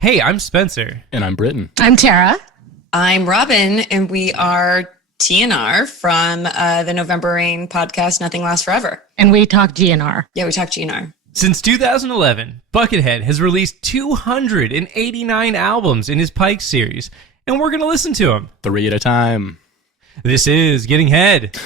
Hey, I'm Spenser. And I'm Brit. I'm Tara. I'm Robin, and we are TNR from the November Rain podcast, Nothing Lasts Forever. And we talk GNR. Yeah, we talk GNR. Since 2011, Buckethead has released 289 albums in his Pikes series, and we're going to listen to them. 3 at a time. This is Getting Head.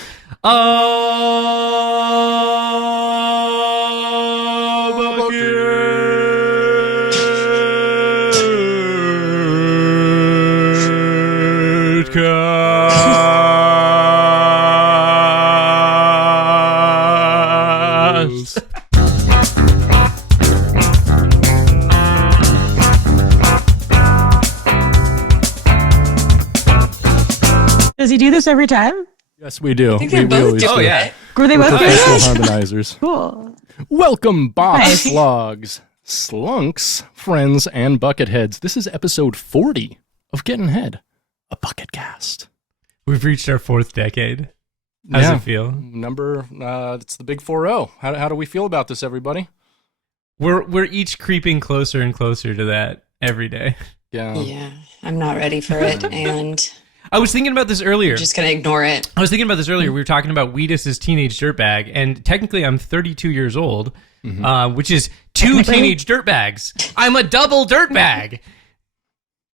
Does he do this every time? Yes, we do. I think they both do. Oh, yeah. Were they We're both professional good? harmonizers. Cool. Welcome, boss Nice. slugs, slunks, friends, and bucketheads. This is episode 40 of Gettin' Head, a Bucketcast. We've reached our 4th decade. How does it feel? Number, it's the big 4-0. How do we feel about this, everybody? We're each creeping closer and closer to that every day. Yeah, I'm not ready for it, and I was thinking about this earlier. I'm just going to ignore it. We were talking about Wheatus' teenage dirtbag, and technically I'm 32 years old, which is 2 teenage dirtbags. I'm a double dirtbag.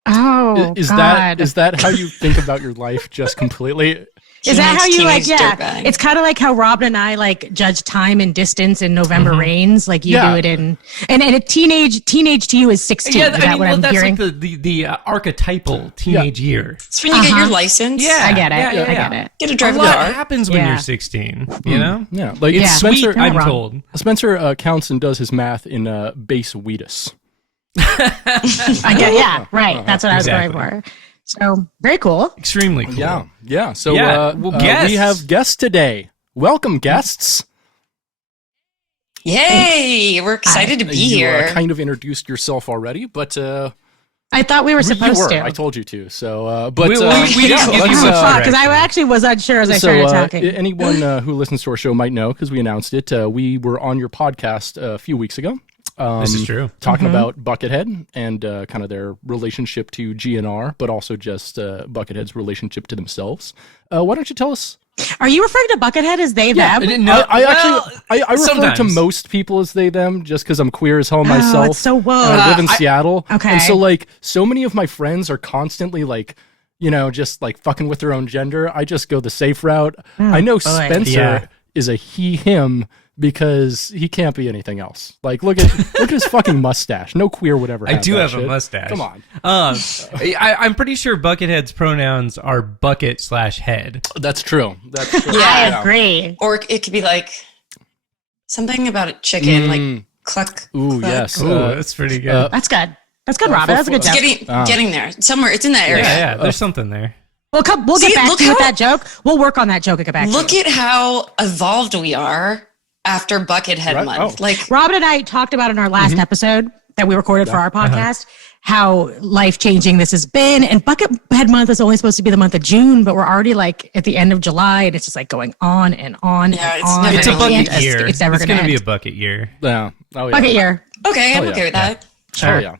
Oh, Is God. that how you think about your life just completely? Is that how you like, Teenage yeah. dirtbag. It's kind of like how Robin and I like judge time and distance in November rains. Like you Yeah. do it in, and a teenage to you is 16. Yeah, is that what I'm that's hearing? like the archetypal teenage year. It's when you get your license. Yeah, I get it. yeah, I get it. Get to A drive a lot car. happens when Yeah. you're 16, you know? Yeah, like Yeah. Spencer. Sweet. I'm wrong. told. Spencer counts and does his math in Base Wheatus. I get, yeah, right. That's what I was Exactly. going for. So very cool. Extremely cool. Yeah. So Yeah, well, guests. we have guests today. Welcome, guests. Yay! We're excited to be You here. kind of introduced yourself already, but I thought we were supposed you were. to. I told you to. So, but We didn't yeah, give you let's, much Because I actually was unsure as I started talking. anyone who listens to our show might know because we announced it. We were on your podcast a few weeks ago. This is true. Talking about Buckethead and kind of their relationship to GNR, but also just Buckethead's relationship to themselves. Why don't you tell us? Are you referring to Buckethead as they, them? No, I well, refer to sometimes. most people as they, them, just because I'm queer as hell myself. it's so woke. And I live in Seattle. okay. And so, like, so many of my friends are constantly, like, you know, just, like, fucking with their own gender. I just go the safe route. I know Spencer Yeah. is a he, him, because he can't be anything else. Like, look at his fucking mustache. No queer would ever I have do that have shit. a mustache. Come on. I'm pretty sure Buckethead's pronouns are bucket/head. That's true. That's true. I agree. Or it could be like something about a chicken, like cluck. Ooh, cluck. yes. Ooh, that's pretty good. That's good. That's good, Robin. That's a good It's joke. getting there. Somewhere. It's in that area. yeah, there's something there. We'll See, get back look to you with how- that joke. We'll work on that joke and get back to Look you. at how evolved we are after Buckethead Right. month. Oh. Like, Robin and I talked about in our last episode that we recorded for our podcast how life-changing this has been. And Buckethead month is only supposed to be the month of June, but we're already like at the end of July and it's just like going on and on Yeah, and it's on. never It's a gonna and bucket year. It's never It's going gonna to be end. a bucket year. Yeah. Oh, yeah. Bucket year. okay, I'm Oh, okay yeah. with that. Oh, yeah.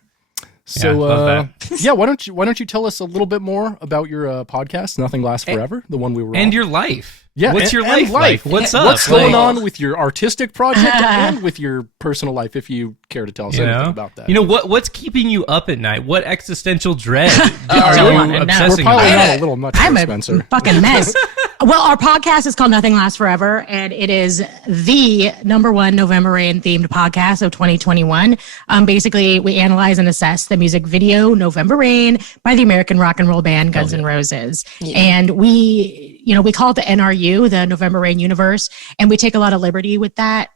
So, love yeah, why don't you tell us a little bit more about your podcast, Nothing Lasts Forever, the one we were on? And your life. Yeah, What's and- your and life like? What's up? What's going Like, on with your artistic project and with your personal life, if you care to tell us You anything know, about that? you know what's keeping you up at night? What existential dread don't are wanna you know. we're obsessing probably about? not a little much I'm for a Spencer. fucking mess. Well, our podcast is called Nothing Lasts Forever, and it is the #1 November Rain themed podcast of 2021. Basically, we analyze and assess the music video "November Rain" by the American rock and roll band Guns N' Roses, and we call it the NRU, the November Rain universe, and we take a lot of liberty with that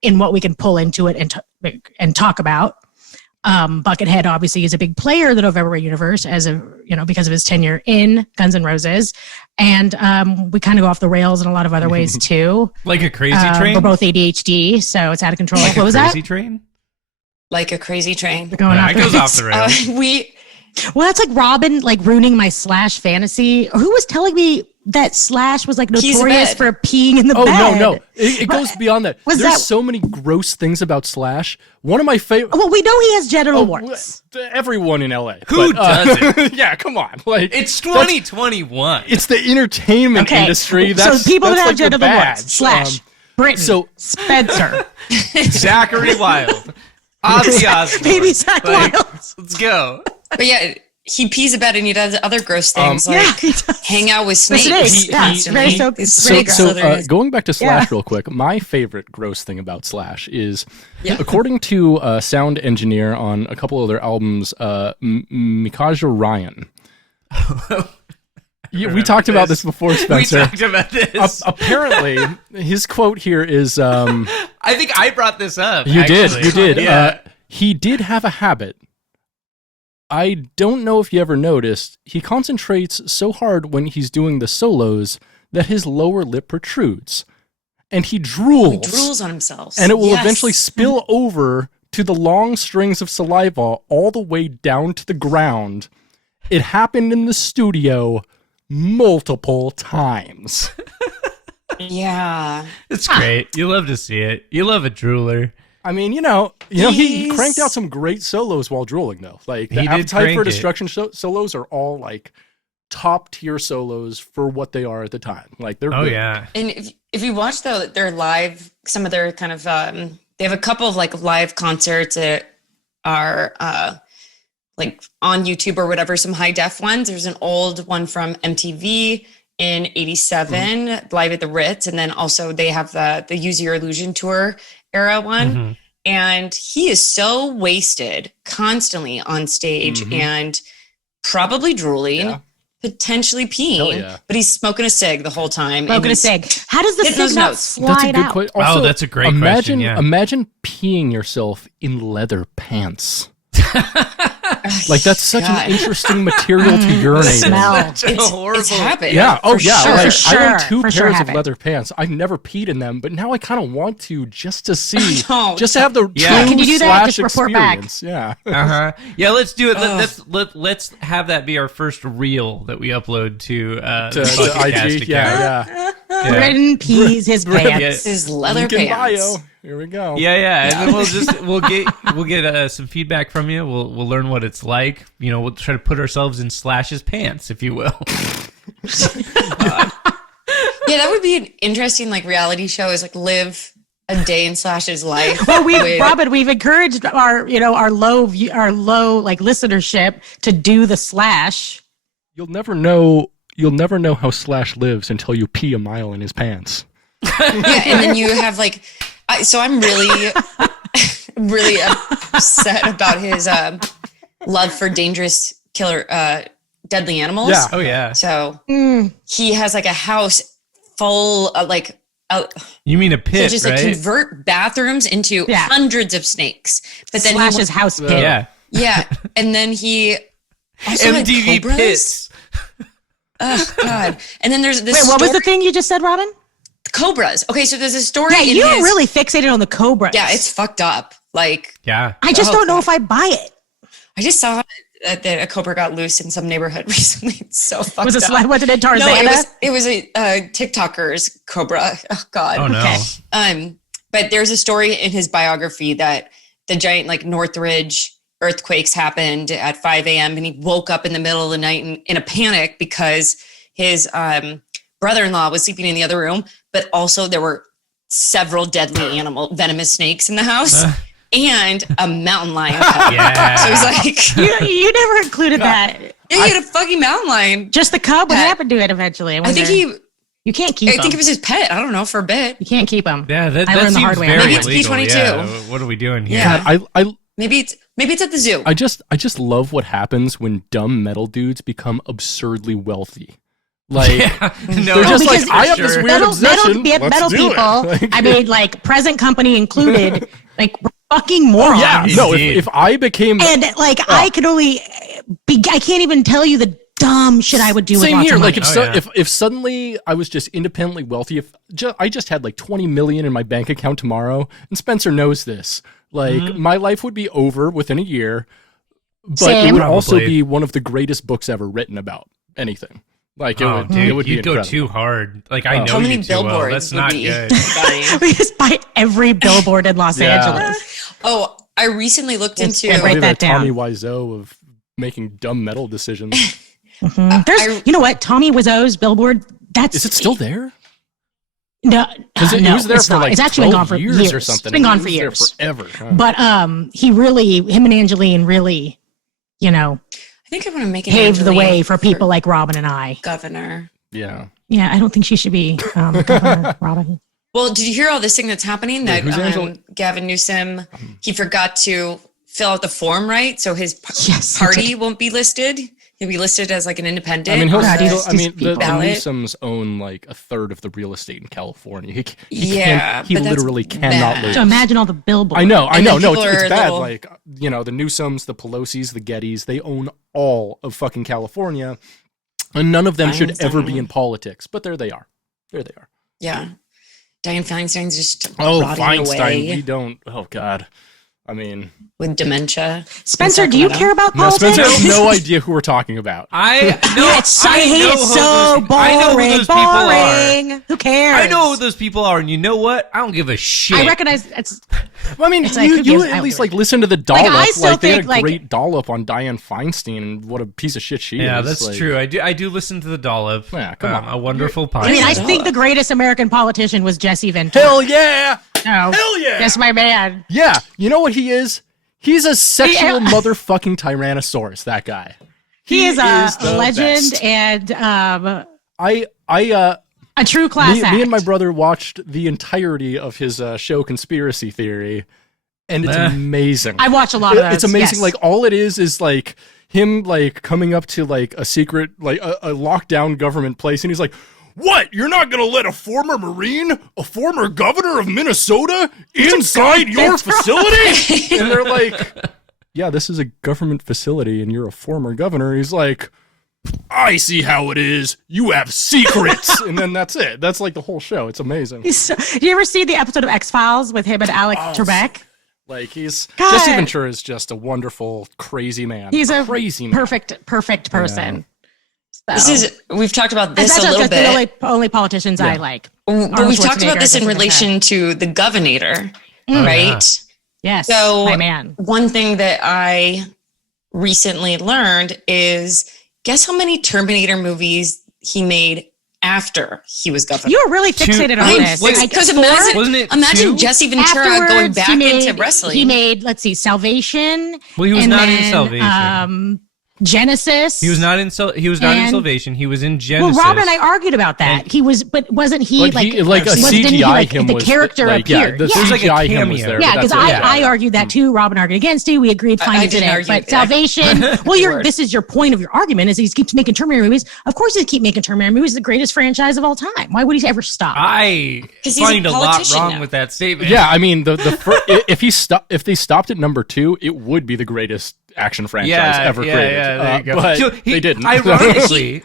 in what we can pull into it and talk about. Buckethead obviously is a big player in the November Rain universe because of his tenure in Guns N' Roses. And we kind of go off the rails in a lot of other ways too. Like a crazy train? We're both ADHD, so it's out of control. Like What a was that? crazy train? Like a crazy train. Going Yeah, off it the goes off the rails. We Well, that's like Robin, like ruining my Slash fantasy. Who was telling me that Slash was like Pees the notorious bed. for peeing in the Oh, bed. no. It goes beyond that. Was There's that- so many gross things about Slash. One of my favorite... Well, we know he has genital warts. Everyone in LA. Who doesn't? Yeah, come on. Like It's 2021. It's the entertainment Okay, industry. so people that have like the genital warts. badge. Slash. Brit. so- Spenser. Zachary Wild. Ozzy Osbourne. Baby Zach Like, Wild. Let's go. But yeah, he pees a bed and he does other gross things Yeah, like he does. hang out with The snakes. snakes. Yeah, it's very so. He's It's So, very snakes. gross. so going back to Slash Yeah. real quick, my favorite gross thing about Slash is, according to a sound engineer on a couple of their albums, Mikaja Ryan. We talked about this before, We Spencer. talked about this. Apparently, his quote here is, I think I brought this up. you actually. did. Yeah. He did have a habit. I don't know if you ever noticed, he concentrates so hard when he's doing the solos that his lower lip protrudes. And he drools. He drools on himself. And it will Yes. eventually spill over to the long strings of saliva all the way down to the ground. It happened in the studio multiple times. Yeah. It's great. You love to see it. You love a drooler. I mean, he He's- cranked out some great solos while drooling, though. Like, the He did Appetite for crank it. Destruction solos are all, like, top-tier solos for what they are at the time. Like, they're Oh, good. yeah. And if you watch their live, some of their kind of, they have a couple of like live concerts that are like on YouTube or whatever, some high def ones. There's an old one from MTV in '87, live at the Ritz, and then also they have the Use Your Illusion tour era one. Mhm. And he is so wasted constantly on stage and probably drooling. Yeah. Potentially Hell peeing, yeah. but he's smoking a cig the whole time. and Smoking a he's- cig. How does the Hit those cig not notes. That's a slide good out? question. Oh, Also, that's a great imagine, question, yeah. Imagine peeing yourself in leather pants. Like, that's such God. an interesting material to urinate in. Smell. Such a horrible. It's happened. Yeah. Oh, For yeah. sure. Like, For I own sure. two For sure pairs of happened. leather pants. I've never peed in them, but now I kind of want to just to see, No. just to have the Yeah. true Can you do that? Slash Just report back. experience. Yeah. Uh-huh. Yeah, let's do it. Let's have that be our first reel that we upload to To the Bucketcast IG. account. Yeah. Yeah. Britton pees his pants. Yeah. His leather Link in pants. bio. Here we go. Yeah, and then we'll get some feedback from you. We'll learn what it's like. We'll try to put ourselves in Slash's pants, if you will. Yeah, that would be an interesting like reality show. Is like live a day in Slash's life. Well, with- Robin, we've encouraged our low like listenership to do the Slash. You'll never know how Slash lives until you pee a mile in his pants. Yeah, and then you have like, so I'm really, really upset about his love for dangerous killer, deadly animals. Yeah. Oh yeah. So he has like a house full of like, You mean a so pit, just right? like convert bathrooms into Yeah. hundreds of snakes. But then Slash's house pit. yeah. yeah, and then he also had MTV cobras. pits. Oh God! And then there's this. Wait, what was the story- thing you just said, Robin? Cobras. Okay, so there's a story. Yeah, in you're his, really fixated on the cobras. Yeah, it's fucked up. Like Yeah. I just Oh, don't know God. if I buy it. I just saw that a cobra got loose in some neighborhood recently. It's so fucked Was it up. was it in Tarzana? No, it was a TikToker's cobra. Oh God. Oh no. Okay. But there's a story in his biography that the giant like Northridge earthquakes happened at 5 a.m. and he woke up in the middle of the night in a panic because his brother-in-law was sleeping in the other room, but also there were several deadly venomous snakes in the house and a mountain lion. Yeah. So he's like, You never included that. yeah, he had a fucking mountain lion. Just the cub. What Yeah. happened to it eventually? I think You can't keep I him. think it was his pet. I don't know, for a bit. You can't keep him. Yeah, that I learned the seems hard way. very Maybe it's illegal. P-22. Yeah. What are we doing here? Yeah. God, I Maybe it's at the zoo. I just love what happens when dumb metal dudes become absurdly wealthy. Like Yeah. No, they're just because like, I have this sure. weird obsession. Let's metal do it. people. Like- I mean, like present company included, like we're fucking morons. yeah, no. Indeed. If I became And like I could only I can't even tell you the dumb shit I would do with same lots here, of like money. if suddenly I was just independently wealthy, if I just had like 20 million in my bank account tomorrow, and Spencer knows this, like my life would be over within a year, but it Same. would also Probably. be one of the greatest books ever written about anything. Like Oh, it dude, would be you'd go incredible. too hard. Like I know How many you too well. billboards That's would not be good. buying? We just buy every billboard in Los Yeah. Angeles. Oh, I recently looked Yes, into. yeah, write Maybe that the Tommy down. Wiseau of making dumb metal decisions. There's, you know what? Tommy Wiseau's billboard. That's Is it still there? No, Because it no, was there it's for not. like It's actually been 12 gone for years or something. It's been gone It for was there years. forever. Huh. But him and Angeline really, I think I want to make it paved the Angeline way for people like Robin and I. governor. Yeah. Yeah, I don't think she should be Governor Robin. Well, did you hear all this thing that's happening? Wait, That who's Angela? Gavin Newsom, he forgot to fill out the form right, so his Yes, he party did. won't be listed. He'll be listed as like an independent. I mean, he'll Yeah, still, he's- I mean, the ballot. Newsoms own like a third of the real estate in California. He Yeah, he but that's literally cannot bad. lose. So imagine all the billboards. I know. And No, then it's people are bad. little- Like, the Newsoms, the Pelosi's, the Gettys, they own all of fucking California, and none of them should ever be in politics. But there they are. There they are. Yeah. Dianne Feinstein's just Oh, rotting Feinstein. away We don't. Oh God. I mean, with dementia. Spencer, do you care about no, politics? Spencer has no idea who we're talking about. I know. I hate it so boring. I know who those people are. boring. Who cares? I know who those people are, and you know what? I don't give a shit. I recognize it's. Well, I mean, It's like, you who gives- I at don't least give a like listen to the dollop. I still they had think, a like- great dollop on Dianne Feinstein, and what a piece of shit she is. Yeah, that's Like, true. I do listen to the dollop. Yeah, come on. A wonderful pie. I mean, I Dollop. think the greatest American politician was Jesse Ventura. Hell yeah! No, Hell yeah! that's my man. Yeah, you know what he is? He's a sexual motherfucking Tyrannosaurus. That guy. He is a the legend best. and I a true class act. me and my brother watched the entirety of his show Conspiracy Theory, and it's amazing. I watch a lot of those. It's amazing. yes. Like all it is like him like coming up to like a secret like a lockdown government place, and he's like, "What? You're not gonna let a former Marine, a former governor of Minnesota, inside your facility?" And they're like, "Yeah, this is a government facility, and you're a former governor." He's like, "I see how it is. You have secrets," and then that's it. That's like the whole show. It's amazing. Do you ever see the episode of X-Files with him and Alec Trebek? Like Jesse God. Ventura is just a wonderful, crazy man. He's a crazy man. perfect person. So. We've talked about this That's a little just bit. the only politicians I like. But Arnold we've talked about Schwarzenegger, this in Jessica relation to the governor, yeah. right? Yes, So my man. one thing that I recently learned is guess how many Terminator movies he made after he was governor? You were really fixated on this. Because imagine, Wasn't it imagine two? Jesse Ventura going Afterwards, back he made, into wrestling. He made, let's see, Salvation. Well, he was and not in then, Salvation. Genesis. He was not in in And- Salvation. He was in Well, Genesis. Robin and I argued about that. He was, but wasn't he But like he, like a wasn't he, CGI like, him the was character like, appeared? Yeah, the There's like a CGI him was cameo. there. Yeah, but because that's it. I argued that too. Robin argued against it. We agreed fine I he did didn't it. argue But it. Salvation, well, this is your point of your argument is he keeps making Terminator movies. Of course he keep making Terminator movies. The greatest franchise of all time. Why would he ever stop? I 'Cause he's a find a lot politician wrong now. with that statement. Yeah, I mean, if they stopped at number 2, it would be the greatest action franchise ever created. there you go. But So they didn't. Ironically,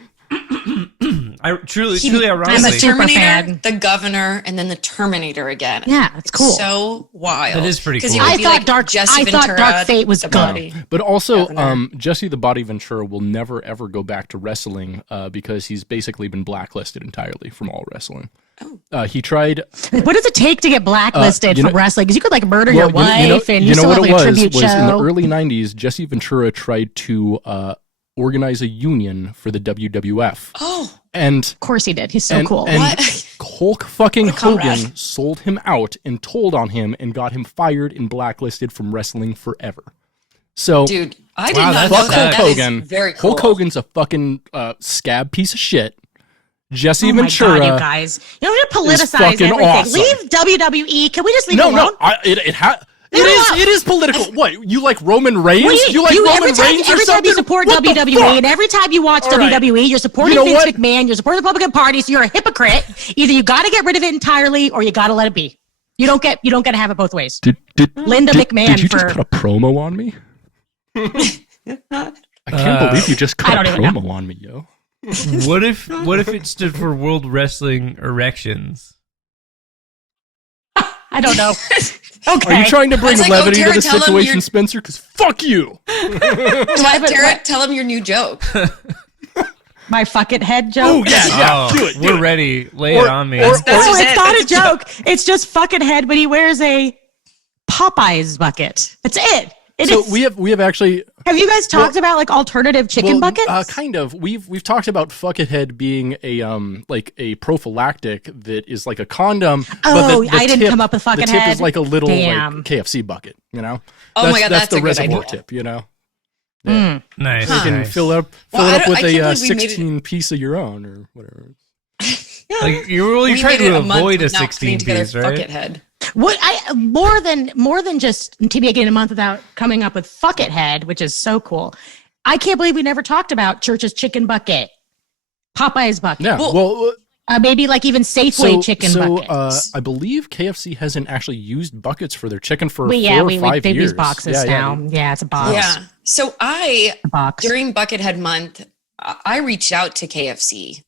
truly I'm a ironically, super Terminator, fan. the governor, and then the Terminator again. Yeah, it's cool. So wild. That is pretty 'Cause cool. he would I be thought like Dark. Jesse I thought Ventura, Dark Fate was the good. body. But also, Governor. Jesse the Body Ventura will never ever go back to wrestling because he's basically been blacklisted entirely from all wrestling. He tried. What does it take to get blacklisted you from know- wrestling? Because you could like murder your Well, wife and you still what have it like, a was tribute was in the show. early '90s. Jesse Ventura tried to organize a union for the WWF, Oh, and Of course he did. He's so and, cool. and What? Hulk fucking What a comrade. Hogan sold him out and told on him and got him fired and blacklisted from wrestling forever. So dude, I did Wow, not that's know fuck that. Hulk That is Hogan. very cool. Hulk Hogan's a fucking scab piece of shit. Jesse Oh my Ventura. God, you guys! You don't need to politicize fucking everything. awesome. Leave WWE. Can we just leave it No, alone? no, it is political. What, you like Roman Reigns? You like Roman every time, Reigns or every time something? you support What the WWE, fuck? and every time you watch All right. WWE, you're supporting You know Vince what? McMahon, you're supporting the Republican Party, so you're a hypocrite. Either you got to get rid of it entirely, or you got to let it be. You don't get to have it both ways. Linda McMahon Did you for- just cut a promo on me? I can't believe you just I cut a don't even know. promo on me, yo. what if it stood for World Wrestling Erections? I don't know. Okay. Are you trying to bring It's like, levity Tara, to the tell him situation, you're- Spencer? Because fuck you. Tara, tell him your new joke. My Buckethead joke? Do it. We're ready. Lay it on me. No, it's not a joke. It's just Buckethead, but he wears a Popeyes bucket. That's it. We have actually. Have you guys talked about like alternative chicken buckets? Kind of. We've talked about Buckethead being a like a prophylactic that is like a condom. Oh, but I didn't come up with Buckethead. The tip is like a little like Damn. KFC bucket. You know. Oh my God, that's the a good reservoir idea. tip. You know. Mm. Nice. You can nice. fill it up I with can't believe a we made it- 16 piece of your own or whatever. Like you're We trying made it to month avoid a without 16 putting together piece, right? Buckethead. What I more than just taking a month without coming up with Buckethead, which is so cool. I can't believe we never talked about Church's chicken bucket, Popeye's bucket. Yeah. Well. Maybe like even Safeway chicken buckets. I believe KFC hasn't actually used buckets for their chicken for we 4 or 5 they years. use boxes now. Yeah, it's a box. Yeah. So A box. during Buckethead month, I reached out to KFC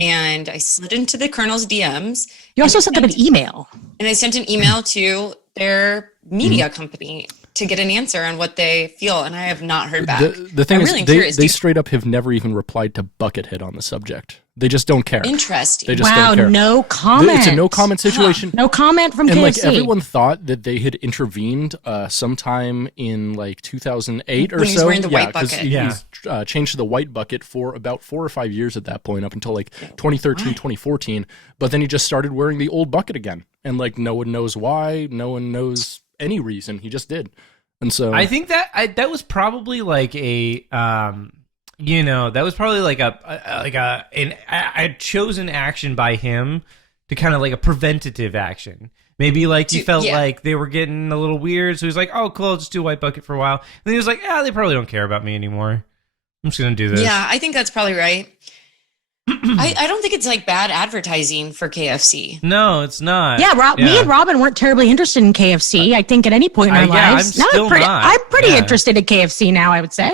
and I slid into the Colonel's DMs. You also sent them an email. And I sent an email to their media company to get an answer on what they feel, and I have not heard back. The thing I'm is, really curious. they straight up have never even replied to Buckethead on the subject. They just don't care. Interesting. They just Wow, don't care. no comment. It's a no comment situation. No comment from And KFC. like everyone thought that they had intervened sometime in like 2008 or When he was so. wearing the white 'cause bucket. He's changed to the white bucket for about 4 or 5 years at that point, up until like 2013, 2014. But then he just started wearing the old bucket again, and like no one knows why. No one knows any reason. He just did. And so I think that was probably like a that was probably like a chosen action by him to kind of like a preventative action. Maybe like he felt like they were getting a little weird, so he's like, "Oh, cool, I'll just do white bucket for a while." And then he was like, "Yeah, they probably don't care about me anymore. I'm just gonna do this." Yeah, I think that's probably right. I don't think it's like bad advertising for KFC. No, it's not. Yeah, me and Robin weren't terribly interested in KFC. I think at any point in our lives. I'm still not. I'm pretty interested in KFC now. I would say.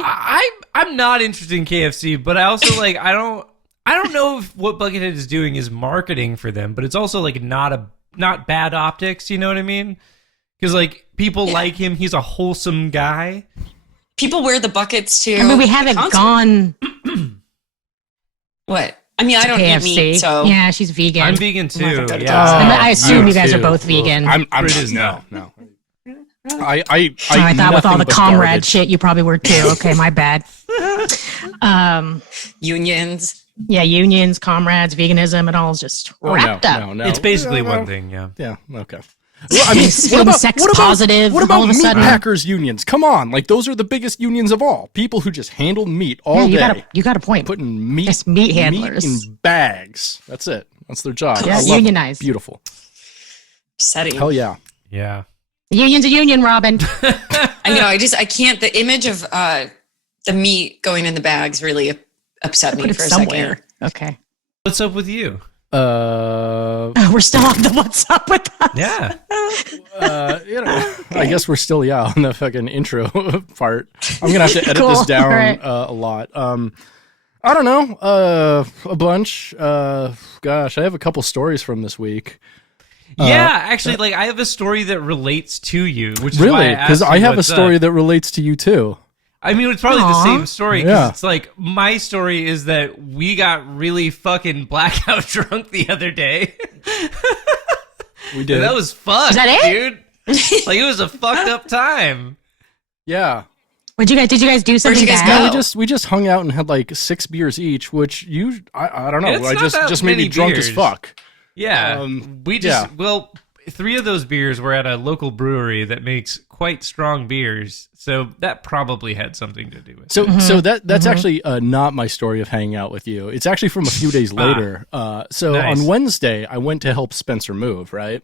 I'm not interested in KFC, but I also like I don't know if what Buckethead is doing is marketing for them, but it's also like not bad optics. You know what I mean? Because like people like him, he's a wholesome guy. People wear the buckets too. I mean, we haven't gone. What? I mean, I don't eat meat, so yeah, she's vegan. I'm vegan too. I assume you guys are both vegan. I'm no. I thought with all the comrade garbage. shit, you probably were too. Okay, my bad. Unions. Yeah, unions, comrades, veganism, it all is just wrapped up. No. It's basically one thing. Yeah. Yeah. Okay. Well, I mean, Sex positive. What about all of a meat sudden? packers unions? Come on, like those are the biggest unions of all. People who just handle meat all day. You got a point. Putting meat, Yes, meat handlers. in bags. That's it. That's their job. Yeah, I love unionized. it. Beautiful. Upsetting. Hell yeah. Yeah. The union's a union, Robin. I can't. The image of the meat going in the bags really upset me Put it for a somewhere. second. Okay. What's up with you? We're still on the what's up with us. Yeah. I guess we're still on the fucking intro part. I'm gonna have to edit this down Right. a lot. I don't know, a bunch. Gosh, I have a couple stories from this week. Yeah, actually, like I have a story that relates to you, which is why Really? Because Because I have a story that relates to you too. I mean, it's probably the same story. 'Cause Yeah. it's like my story is that we got really fucking blackout drunk the other day. We did. And that was fun, Is that it? dude. Like it was a fucked up time. Yeah. Did you guys do something you guys bad? go? We just hung out and had like 6 beers each, which I don't know. It's I not that just made me many drunk as beers. fuck. Yeah, we just yeah. 3 of those beers were at a local brewery that makes quite strong beers, so that probably had something to do with it. So that's actually not my story of hanging out with you. It's actually from a few days later. Nice. On Wednesday, I went to help Spenser move, right?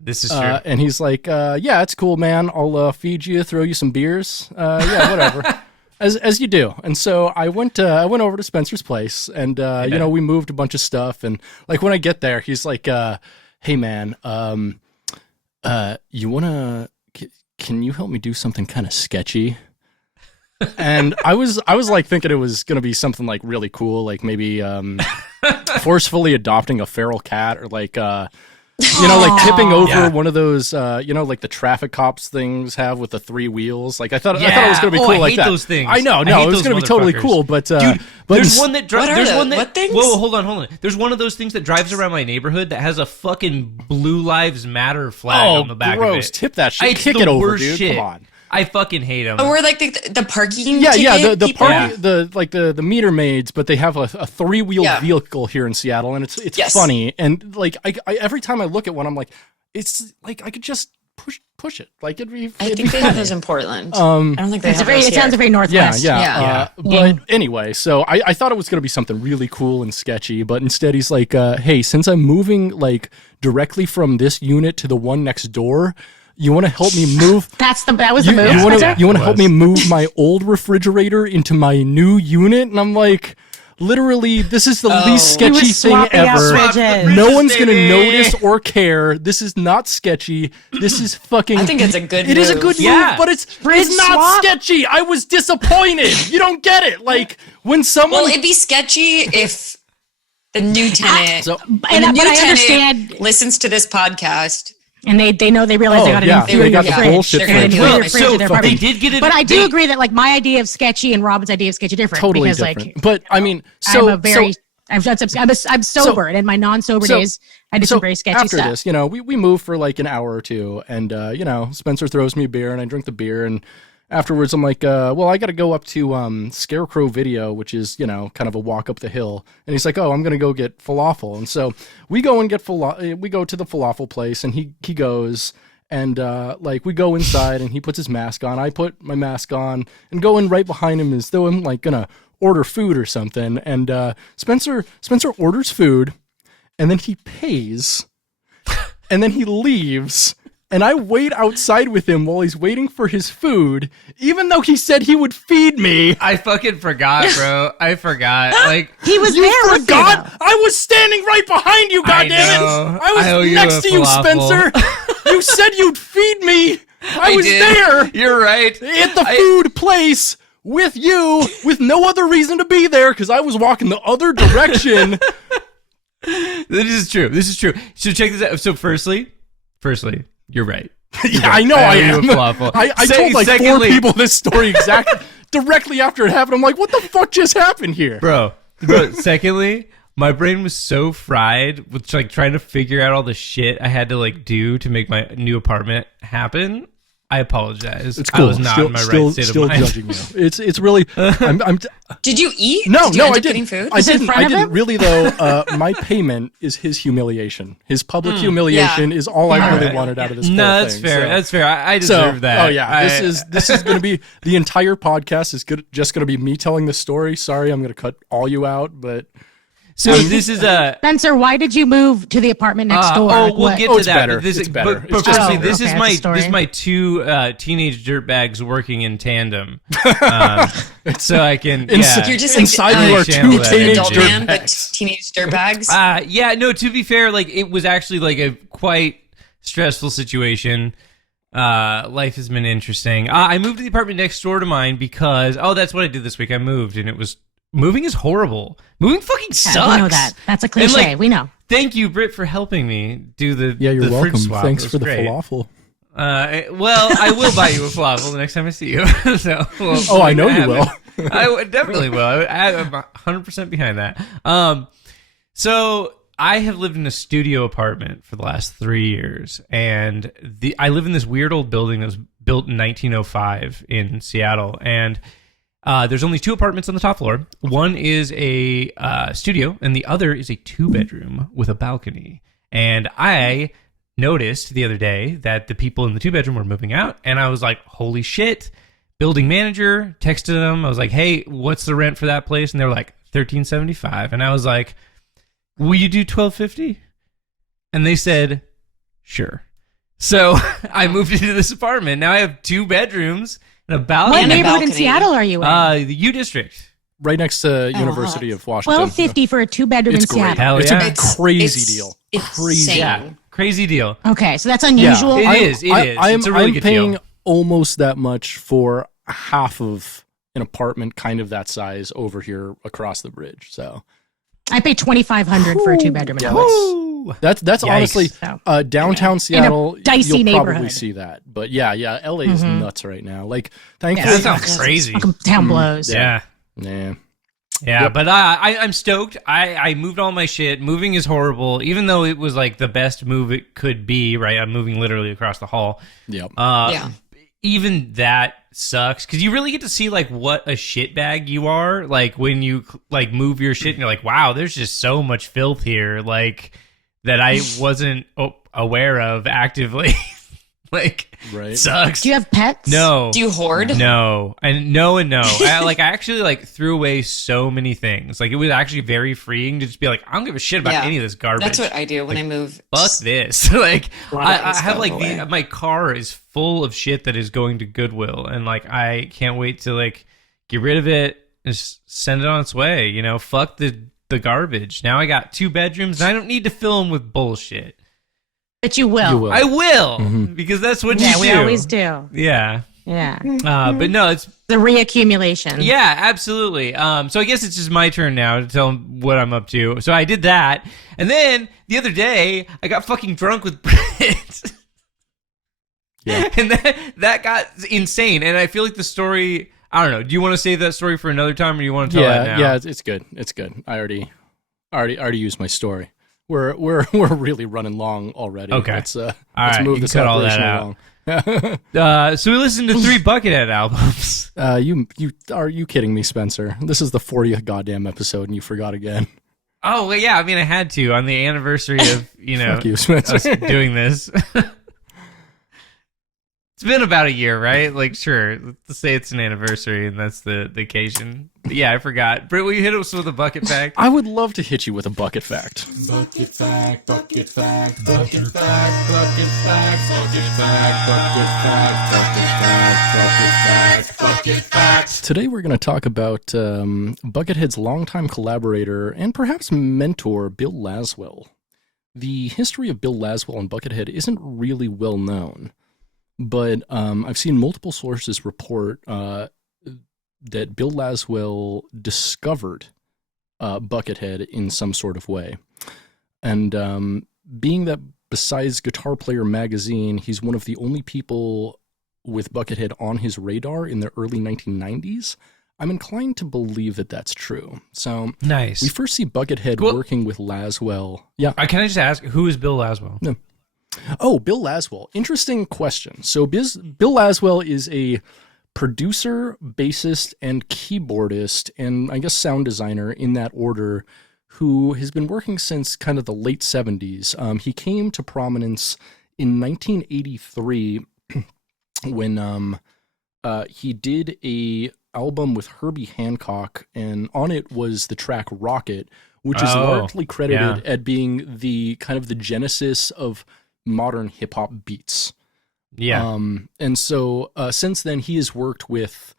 This is true. And he's like, yeah, it's cool, man. I'll feed you, throw you some beers. Yeah, whatever. As you do. And so I went over to Spenser's place, and we moved a bunch of stuff. And like when I get there, he's like, hey man, you wanna? Can you help me do something kind of sketchy? And I was like thinking it was gonna be something like really cool, like maybe forcefully adopting a feral cat, or like You know, like tipping over Yeah. one of those, like the traffic cops things have with the 3 wheels. Like I thought it was going to be cool I like hate that. those things. I know, I no, hate it was those going to be totally motherfuckers. cool, but Dude, there's one that What are there's the- one that what things? Whoa, hold on. There's one of those things that drives around my neighborhood that has a fucking Blue Lives Matter flag on the back gross! of it. Tip that shit. It's Kick the it over, worst dude. shit. Come on. I fucking hate them. Or like the parking. Yeah, ticket the people? party, the meter maids, but they have a 3-wheeled Yeah. vehicle here in Seattle, and it's Yes. funny. And like I every time I look at one, I'm like, it's like I could just push it. Like it'd be. I it'd think be they have funny. those in Portland. I don't think they have those It sounds here. very Yeah, Northwest. yeah. Yeah. But anyway, so I thought it was going to be something really cool and sketchy, but instead he's like, hey, since I'm moving like directly from this unit to the one next door, you want to help me move? That was the move. You want Spenser? to help me move my old refrigerator into my new unit? And I'm like, literally, this is the least He was sketchy thing swapping out ever. fridges. No one's going to Baby. notice or care. This is not sketchy. This is fucking. I think it's a good It is a move. good Yeah. move, but it's Fridge not swap? sketchy. I was disappointed. You don't get it. Like when someone. Well, it'd be sketchy if the new tenant, So- when And the but new I tenant understand, listens to this podcast. and they realize they got an yeah, inferior they got the fridge. bullshit They're gonna fridge. do Well, their fridge in their they apartment. did get it. But I do they- agree that like my idea of sketchy and Robin's idea of sketchy are different. Totally because different. like But I mean, so I'm a very so, I'm sober, and in my non-sober so- days, I did some very sketchy after stuff. this, we move for like an hour or two, and Spencer throws me a beer, and I drink the beer, and afterwards I'm like, well, I got to go up to Scarecrow Video, which is kind of a walk up the hill, and he's like, oh, I'm gonna go get falafel, and so we go and get we go to the falafel place, and he goes. And like we go inside, and he puts his mask on. I put my mask on, and go in right behind him as though I'm like gonna order food or something. And Spencer orders food, and then he pays, and then he leaves. And I wait outside with him while he's waiting for his food, even though he said he would feed me. I fucking forgot, bro. I forgot. Like He was You there with forgot? you, I was standing right behind you, I goddammit! know. I I owe was you next a to you, falafel. Spencer. You said you'd feed me. I was did. there You're right. at the food place with you, with no other reason to be there, because I was walking the other direction. This is true. So check this out. So firstly, you're right. Yeah, I know I owe you a am. falafel. I told like Secondly- 4 people this story exactly directly after it happened. I'm like, what the fuck just happened here? Bro. Secondly, my brain was so fried with like trying to figure out all the shit I had to like do to make my new apartment happen. I apologize. It's cool. I was not in my right state still of mind. judging you. It's really. I'm Did you eat? no, Did you no, end I up didn't. getting food? I Is it in didn't. front I of didn't him? really though. My payment is his humiliation. His public humiliation is all I really wanted out of this. No, whole that's thing, fair. so. That's fair. I deserve that. Oh yeah, this is going to be the entire podcast is just going to be me telling the story. Sorry, I'm going to cut all you out, but So this is a. Spencer, why did you move to the apartment next door? Oh, Like, we'll what? get Oh, to it's that. better. But this It's is better. But It's just- firstly, Oh, this is okay, my that's the this is story. my two teenage dirtbags working in tandem. So I can. Inside- You're just inside like, you are channel two that teenage adult man, but dirtbags. teenage dirtbags. Yeah, no, to be fair, like it was actually like a quite stressful situation. Life has been interesting. I moved to the apartment next door to mine because that's what I did this week. I moved and it was moving is horrible. Moving fucking sucks. Yeah, we know that. That's a And, cliche. like, we know. Thank you, Brit, for helping me do the yeah, you're the fridge welcome. swap. Thanks It was for the great. falafel. Well, I will buy you a falafel the next time I see you. So, Oh, I know you will. Definitely will. I'm 100% behind that. So I have lived in a studio apartment for the last 3 years, and I live in this weird old building that was built in 1905 in Seattle, and there's only 2 apartments on the top floor. One is a studio, and the other is a 2-bedroom with a balcony. And I noticed the other day that the people in the 2-bedroom were moving out, and I was like, holy shit. Building manager, texted them. I was like, hey, what's the rent for that place? And they were like, $13.75. And I was like, will you do $12.50? And they said, sure. So I moved into this apartment. Now I have 2 bedrooms and a balcony. What and a neighborhood in balcony. Seattle are you in? The U District. Right next to University of Washington. $12.50 for a 2-bedroom in It's great. Seattle. Hell It's yeah. a crazy deal. Crazy. insane. Yeah. Crazy deal. Okay, so that's unusual. It is. I'm It's a really good paying deal. almost that much for half of an apartment kind of that size over here across the bridge. So I pay $2,500 for a 2-bedroom in yeah, Ellis. That's honestly downtown Seattle. Dicey you'll neighborhood. probably see that, but yeah, LA is nuts right now. Like, thankfully, that sounds crazy. Town blows. Yeah. Yep. But I'm stoked. I moved all my shit. Moving is horrible, even though it was like the best move it could be. Right, I'm moving literally across the hall. Yep. Even that sucks because you really get to see like what a shitbag you are. Like when you like move your shit and you're like, wow, there's just so much filth here. Like that I wasn't aware of actively. Like, sucks. Do you have pets? No. Do you hoard? No. And no. I actually like threw away so many things. Like it was actually very freeing to just be like, I don't give a shit about any of this garbage. That's what I do when I move. Fuck this. Like I have like away. my car is full of shit that is going to Goodwill, and like I can't wait to like get rid of it and just send it on its way. You know, fuck the garbage. Now I got 2 bedrooms and I don't need to fill them with bullshit. But you will. I will, because that's what you do. Yeah, we always do. Yeah. Yeah. But no, it's the reaccumulation. Yeah, absolutely. So I guess it's just my turn now to tell them what I'm up to. So I did that, and then the other day I got fucking drunk with Brit. Yeah. And that got insane. And I feel like the story. I don't know. Do you want to save that story for another time, or do you want to tell that now? Yeah, it's good. It's good. I already used my story. We're really running long already. Okay. Let's right, move this cut all that operation out. So we listened to 3 Buckethead albums. Are you kidding me, Spencer? This is the 40th goddamn episode, and you forgot again. Oh well, yeah. I mean, I had to on the anniversary of Fuck you, Spencer. us doing this. It's been about a year, right? Like, sure, let's say it's an anniversary, and that's the occasion. But yeah, I forgot. Britt, will you hit us with a bucket fact? I would love to hit you with a bucket fact. Bucket fact, bucket fact, bucket fact, bucket fact, bucket fact, bucket fact, bucket fact, bucket fact, bucket fact. Today we're going to talk about Buckethead's longtime collaborator and perhaps mentor, Bill Laswell. The history of Bill Laswell and Buckethead isn't really well known. But I've seen multiple sources report that Bill Laswell discovered Buckethead in some sort of way. And being that besides Guitar Player magazine, he's one of the only people with Buckethead on his radar in the early 1990s, I'm inclined to believe that that's true. So nice. We first see Buckethead working with Laswell. Yeah. Can I just ask, who is Bill Laswell? No. Oh, Bill Laswell. Interesting question. So Bill Laswell is a producer, bassist, and keyboardist, and I guess sound designer in that order, who has been working since kind of the late 70s. He came to prominence in 1983 when he did a album with Herbie Hancock, and on it was the track Rocket, which is largely credited at being the kind of the genesis of modern hip hop beats. Yeah. And so since then he has worked with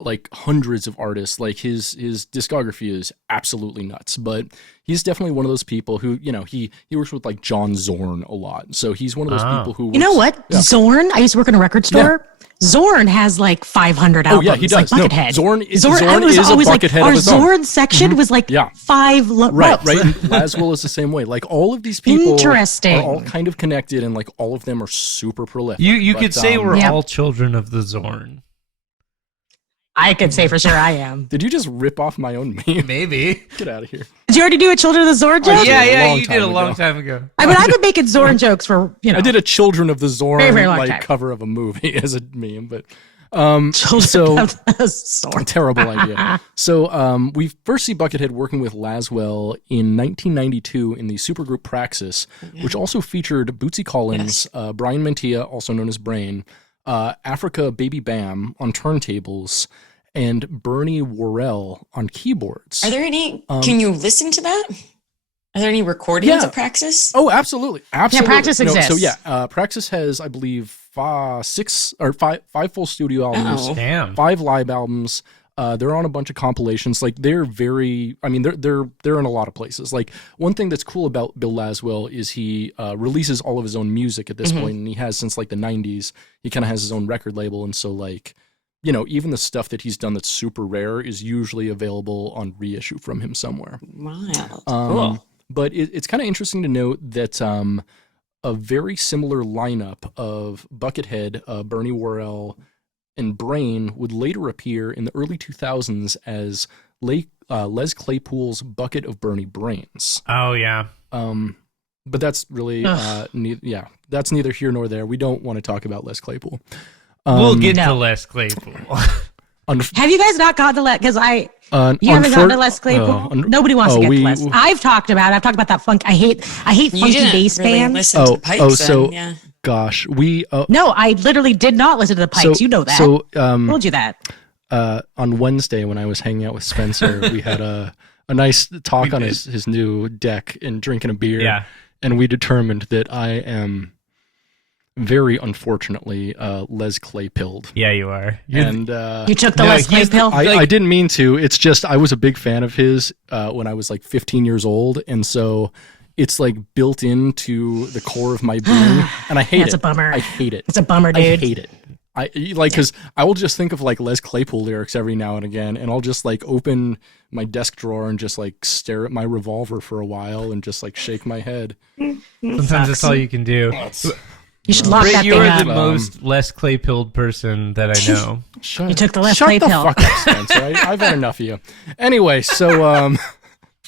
like hundreds of artists. Like his discography is absolutely nuts, but he's definitely one of those people who, you know, he works with like John Zorn a lot. So he's one of those people who works, you know what? Yeah. Zorn, I used to work in a record store. Yeah. Zorn has like 500 albums. Oh yeah, he does. Like Buckethead. Zorn is I was a always like, Buckethead our of his own. Zorn section was like 5 right. And Laswell is the same way. Like all of these people are all kind of connected, and like all of them are super prolific. You could say we're all children of the Zorn. I could say for sure I am. Did you just rip off my own meme? Maybe. Get out of here. Did you already do a Children of the Zorn joke? Yeah, you did a long time ago. I mean, I've been making Zorn jokes for, you know. I did a Children of the Zorn very, very long like time. cover of a movie as a meme, but Children of the Zorn. Terrible idea. So we first see Buckethead working with Laswell in 1992 in the supergroup Praxis, which also featured Bootsy Collins, Brian Mantia, also known as Brain, Africa Baby Bam on turntables, and Bernie Worrell on keyboards. Are there any? Can you listen to that? Are there any recordings of Praxis? Oh, absolutely. Yeah, Praxis exists. So yeah, Praxis has, I believe, five full studio albums, 5 live albums. They're on a bunch of compilations. Like they're very, I mean, they're in a lot of places. Like one thing that's cool about Bill Laswell is he releases all of his own music at this point, and he has since like the 90s. He kind of has his own record label, and so like, you know, even the stuff that he's done that's super rare is usually available on reissue from him somewhere. Wow, cool. But it's kind of interesting to note that a very similar lineup of Buckethead, Bernie Worrell, and Brain would later appear in the early 2000s as Les Claypool's Bucket of Bernie Brains. Oh, yeah. But that's really, that's neither here nor there. We don't want to talk about Les Claypool. We'll get to Les Claypool. Have you guys not gotten to Les? Because you haven't gotten to Les Claypool. Nobody wants to get to Les. I've talked about that funk. I hate funky bass really bands. Listen to the Pikes, yeah. Gosh, no, I literally did not listen to the Pikes. You know that. So, I told you that. On Wednesday when I was hanging out with Spenser, we had a nice talk on his new deck and drinking a beer. Yeah. And we determined that I am very unfortunately Les Claypilled. Yeah, you are. And you took the Les Claypill? I didn't mean to. It's just I was a big fan of his when I was like 15 years old, and so it's like built into the core of my being, and I hate it. That's a bummer. I hate it. It's a bummer, dude. I hate it. Because I will just think of like Les Claypool lyrics every now and again, and I'll just like open my desk drawer and just like stare at my revolver for a while and just like shake my head. Sometimes that's all you can do. You should lock Brit, that you thing are up. the most Les Claypilled person that I know. You took the Les Shut Claypill. the fuck up, Spencer. I've had enough of you. Anyway, so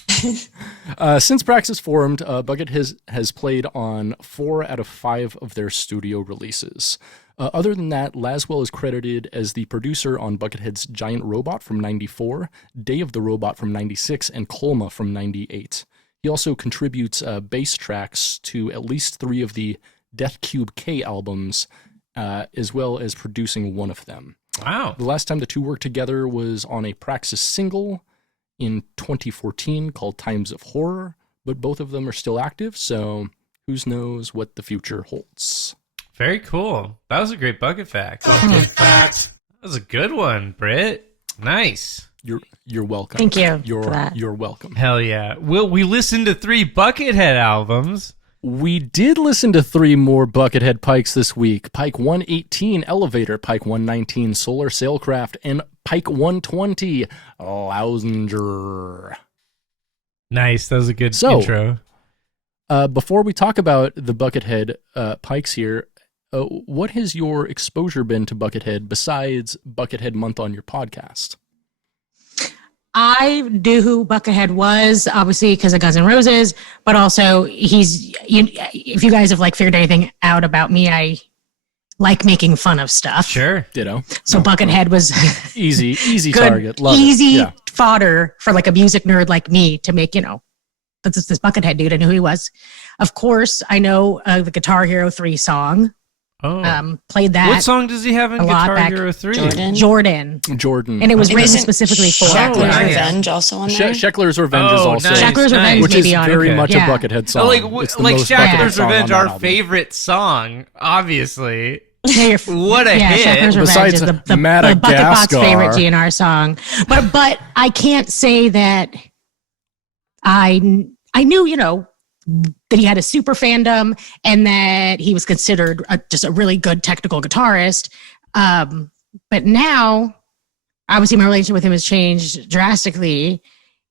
since Praxis formed, Bucket has played on 4 out of 5 of their studio releases. Other than that, Laswell is credited as the producer on Buckethead's Giant Robot from 94, Day of the Robot from 96, and Colma from 98. He also contributes bass tracks to at least 3 of the Death Cube K albums, as well as producing one of them. Wow. The last time the two worked together was on a Praxis single in 2014 called Times of Horror, but both of them are still active, so who knows what the future holds. Very cool. That was a great bucket fact. Bucket. That was a good one, Brit. Nice. You're welcome. Thank you for that. You're welcome. Hell yeah. Well, we listened to 3 Buckethead albums. We did listen to 3 more Buckethead Pikes this week. Pike 118 Elevator, Pike 119 Solar Sailcraft, and Pike 120 Louzenger. Nice. That was a good intro. Before we talk about the Buckethead Pikes here, what has your exposure been to Buckethead besides Buckethead Month on your podcast? I knew who Buckethead was, obviously, because of Guns N' Roses, but also if you guys have like figured anything out about me, I like making fun of stuff. Sure. Ditto. So Buckethead was easy good, target. Love easy it. fodder for like a music nerd like me to make, that's this Buckethead dude. I knew who he was. Of course, I know the Guitar Hero 3 song. Oh. Played that. What song does he have in Guitar Hero 3? Jordan. And it was written specifically for Shackler's Revenge also on there? Shackler's Revenge is also. Nice, Shackler's Revenge which may is be on very it. much a Buckethead song. It's the Like most Buckethead Shackler's song on Revenge, that our album. favorite song, obviously. Yeah, What a hit. Shackler's Revenge Besides is the Bucket Box Madagascar. favorite GNR song. But I can't say that I knew, that he had a super fandom and that he was considered just a really good technical guitarist. But now, obviously, my relationship with him has changed drastically.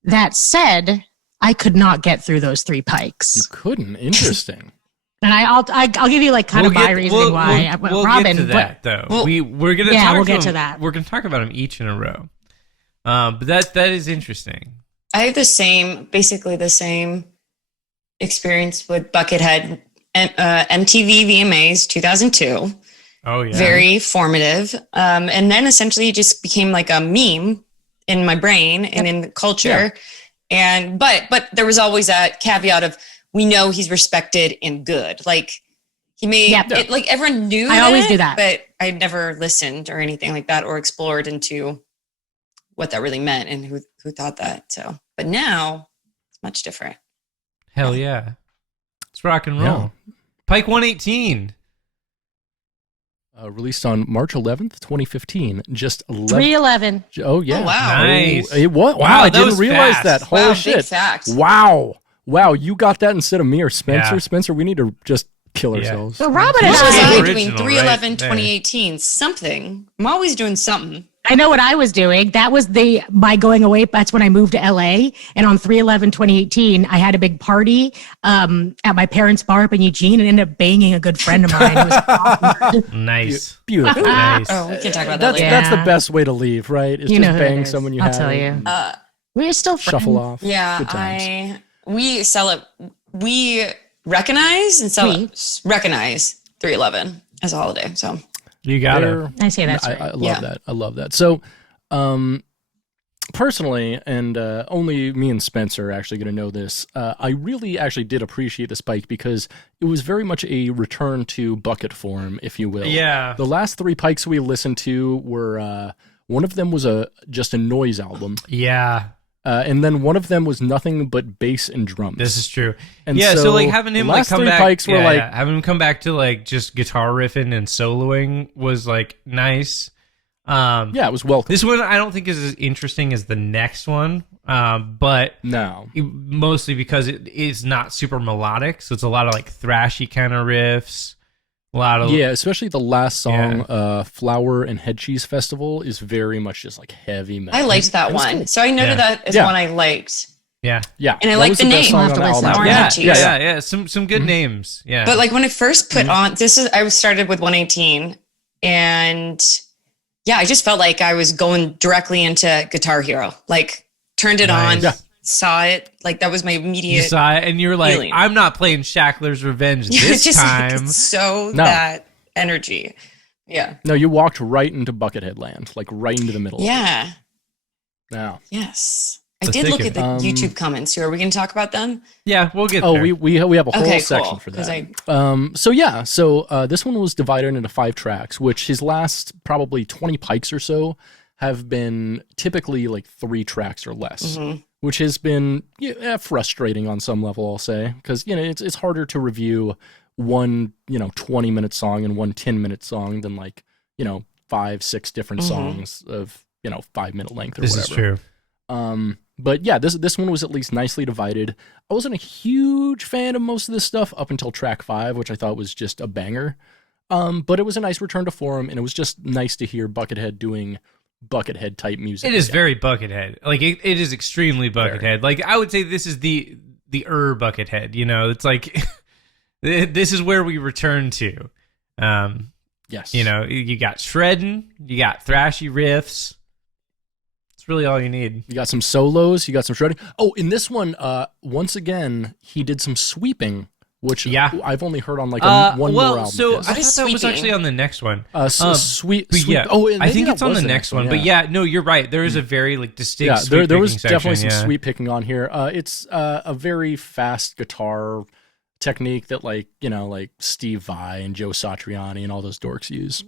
That said, I could not get through those 3 Pikes. You couldn't. Interesting. And I'll give you like kind of my reasoning why. We'll Robin, get to that, though. Well, we're gonna yeah, talk we'll to get them, to that. We're gonna talk about them each in a row. But that is interesting. I have basically the same experience with Buckethead, MTV VMAs 2002. Oh yeah. Very formative. And then essentially it just became like a meme in my brain and in the culture. And but there was always a caveat of we know he's respected and good. Like he made it, like everyone knew I always do that. But I never listened or anything like that or explored into what that really meant and who thought that. So but now it's much different. Hell yeah. It's rock and roll. Yeah. Pike 118. Released on March 11th, 2015. Just 311. Oh, yeah. Oh, wow. Nice. Wow, Wow, I that didn't was realize fast. that. Holy Wow, shit. big fact. Wow, you got that instead of me or Spencer. Yeah. Spencer, we need to just kill Yeah. ourselves. So Robin and What was I I, doing Original, 311 right there. 2018? Something. I'm always doing something. I know what I was doing. That was my going away. That's when I moved to LA. And on 3/11/2018, I had a big party at my parents' bar up in Eugene and ended up banging a good friend of mine. It was awesome. Nice. Beautiful. Nice. Oh, we can talk about that later. That's the best way to leave, right? Is You just know who it bang is. someone you I'll have. tell you. and We're still friends. Shuffle off. Good Yeah, times. we recognize 3/11 as a holiday. So You got it. They're- I say that's I right. love Yeah. that. I love that. So, personally, and only me and Spencer are actually going to know this, I really actually did appreciate this Pike because it was very much a return to bucket form, if you will. Yeah. The last 3 Pikes we listened to were, one of them was just a noise album, Yeah. and then one of them was nothing but bass and drums. This is true. And yeah, so like having the him like last come 3 back, Pikes were like, having him come back to like just guitar riffing and soloing was like nice. yeah, it was welcome. This one I don't think is as interesting as the next one, but No. mostly because it is not super melodic, so it's a lot of like thrashy kind of riffs. A lot of Yeah, especially the last song, Flower and Head Cheese Festival, is very much just like heavy metal. I liked that one. So I noted that as Yeah. one I liked. yeah. Yeah. And I that like was the best name. song I'll have on to the listen. album. Flower and Yeah, Head Cheese. yeah. Some good names. Yeah. But like when I first put Mm-hmm. on, I started with 118, and yeah, I just felt like I was going directly into Guitar Hero. Like turned it on, Yeah. saw it. Like that was my you immediate. saw it and you were like, feeling. I'm not playing Shackler's Revenge It's this just like, time. it's so No. that energy. Yeah. No, you walked right into Buckethead land, like right into the middle. Yeah. Now. Yes. I So did look thick at the of- YouTube comments too. Are we going to talk about them? Yeah, we'll get Oh, there. we have a whole Okay, section cool. for 'Cause that. So this one was divided into 5 tracks, which his last probably 20 Pikes or so have been typically like 3 tracks or less, which has been frustrating on some level, I'll say, because it's harder to review one 20-minute song and one 10-minute song than like 5-6 different songs of 5-minute length or this whatever. is true. But yeah, this one was at least nicely divided. I wasn't a huge fan of most of this stuff up until track 5, which I thought was just a banger. But it was a nice return to form, and it was just nice to hear Buckethead doing Buckethead type music. It is again. very Buckethead. Like it is extremely Buckethead. Like I would say this is the Buckethead. It's like this is where we return to. Yes. You got shredding, you got thrashy riffs. It's really all you need. You got some solos, you got some shredding. Oh, in this one, once again, he did some sweeping, which I've only heard on like one more album. So of his. I thought is that was sweeping? actually on the next one. Sweep. But yeah, Oh, I maybe think that it's on was the next one. But yeah. yeah, no, you're right. There is a very like distinct. Yeah, sweep there was picking definitely section, some sweep picking on here. It's a very fast guitar technique that like Steve Vai and Joe Satriani and all those dorks use.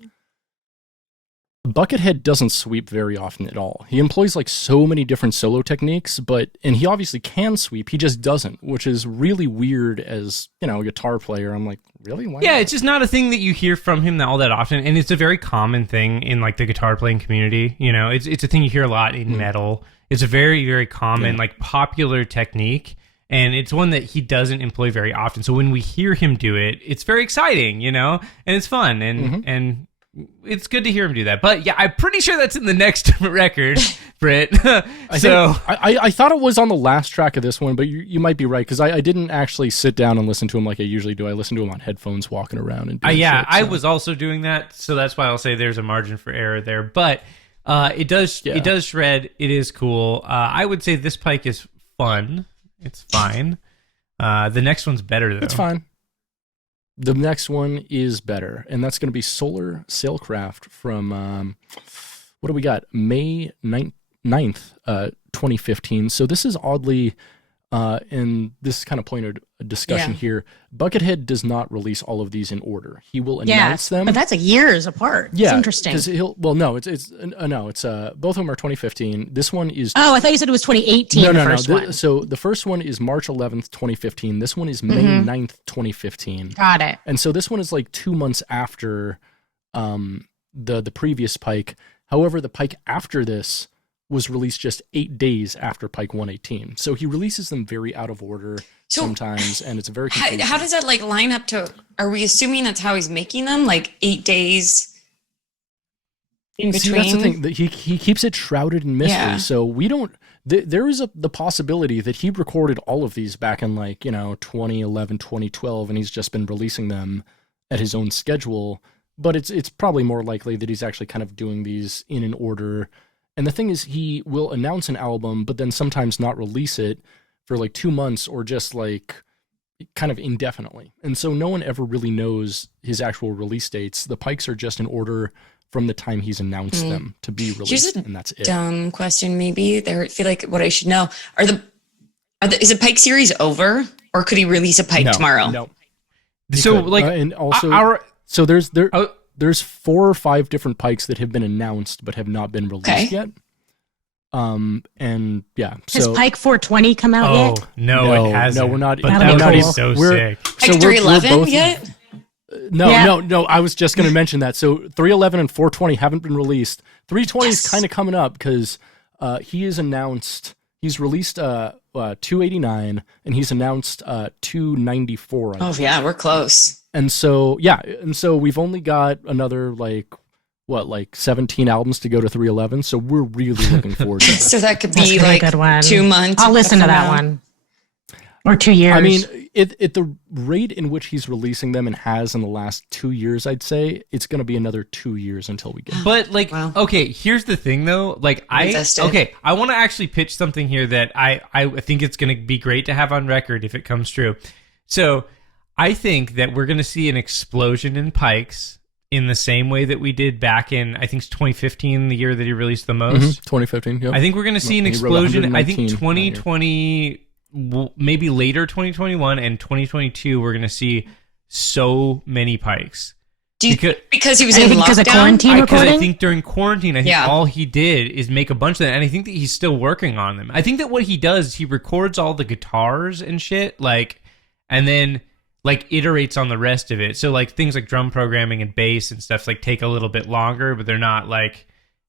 Buckethead doesn't sweep very often at all. He employs like so many different solo techniques, and he obviously can sweep. He just doesn't, which is really weird as a guitar player. I'm like, really? Why Yeah, not? it's just not a thing that you hear from him all that often, and it's a very common thing in like the guitar playing community. It's a thing you hear a lot in metal. It's a very, very common, like popular technique, and it's one that he doesn't employ very often. So when we hear him do it, it's very exciting, and it's fun, and it's good to hear him do that. But yeah, I'm pretty sure that's in the next record, Brit. I thought it was on the last track of this one, but you might be right, because I didn't actually sit down and listen to him like I usually do. I listen to him on headphones walking around and doing shit, I so. was also doing that, so that's why I'll say there's a margin for error there. But it does shred. It is cool. I would say this Pike is fun. It's fine. The next one's better though. It's fine. The next one is better, and that's going to be Solar Sailcraft from, what do we got? May 9th, 2015. So this is oddly, and this is kind of pointed a discussion here, Buckethead does not release all of these in order. He will announce them. But that's years apart. Yeah, It's interesting. because it's both of them are 2015. This one is Oh, I thought you said it was 2018, the first one. So the first one is March 11th, 2015. This one is May 9th, 2015. Got it. And so this one is like 2 months after the previous Pike. However, the Pike after this was released just 8 days after Pike 118. So he releases them very out of order sometimes, and it's very confusing. How does that like line up to? Are we assuming that's how he's making them? Like 8 days in See, between. that's the thing. That he keeps it shrouded in mystery. Yeah. So we don't. There is the possibility that he recorded all of these back in 2011, 2012, and he's just been releasing them at his own schedule. But it's probably more likely that he's actually kind of doing these in an order. And the thing is, he will announce an album, but then sometimes not release it for 2 months or just kind of indefinitely. And so no one ever really knows his actual release dates. The Pikes are just in order from the time he's announced them to be released, and that's it. Dumb question, maybe. I feel like what I should know is the Pike series over, or could he release a Pike tomorrow? No. So and also so there's 4 or 5 different Pikes that have been announced but have not been released yet. And yeah, Has Pike 420 come out yet? No, it hasn't. No, we're not. But That'd that be would be cool. so We're- sick. Pike 311 yet? No. I was just going to mention that. So 311 and 420 haven't been released. 320 is kind of coming up because he is announced. He's released 289 and he's announced 294. Oh yeah, we're close. And so we've only got another 17 albums to go to 311. So we're really looking forward to that. So that could That's be a good one. 2 months. I'll listen to from that now. one. Or 2 years. I mean, at the rate in which he's releasing them and has in the last 2 years, I'd say it's going to be another 2 years until we get. But Wow. okay, here's the thing though. Invested. I want to actually pitch something here that I think it's going to be great to have on record if it comes true. So I think that we're going to see an explosion in Pikes in the same way that we did back in, I think it's 2015, the year that he released the most. 2015. Yep. I think we're going to see an He wrote explosion. I think 119 2020, maybe later 2021 and 2022, we're going to see so many Pikes. Because he was I in think because of lockdown? quarantine Because I recording? think during quarantine, I think Yeah. all he did is make a bunch of them, and I think that he's still working on them. I think that what he does is he records all the guitars and shit, and then iterates on the rest of it. So things like drum programming and bass and stuff take a little bit longer, but they're not I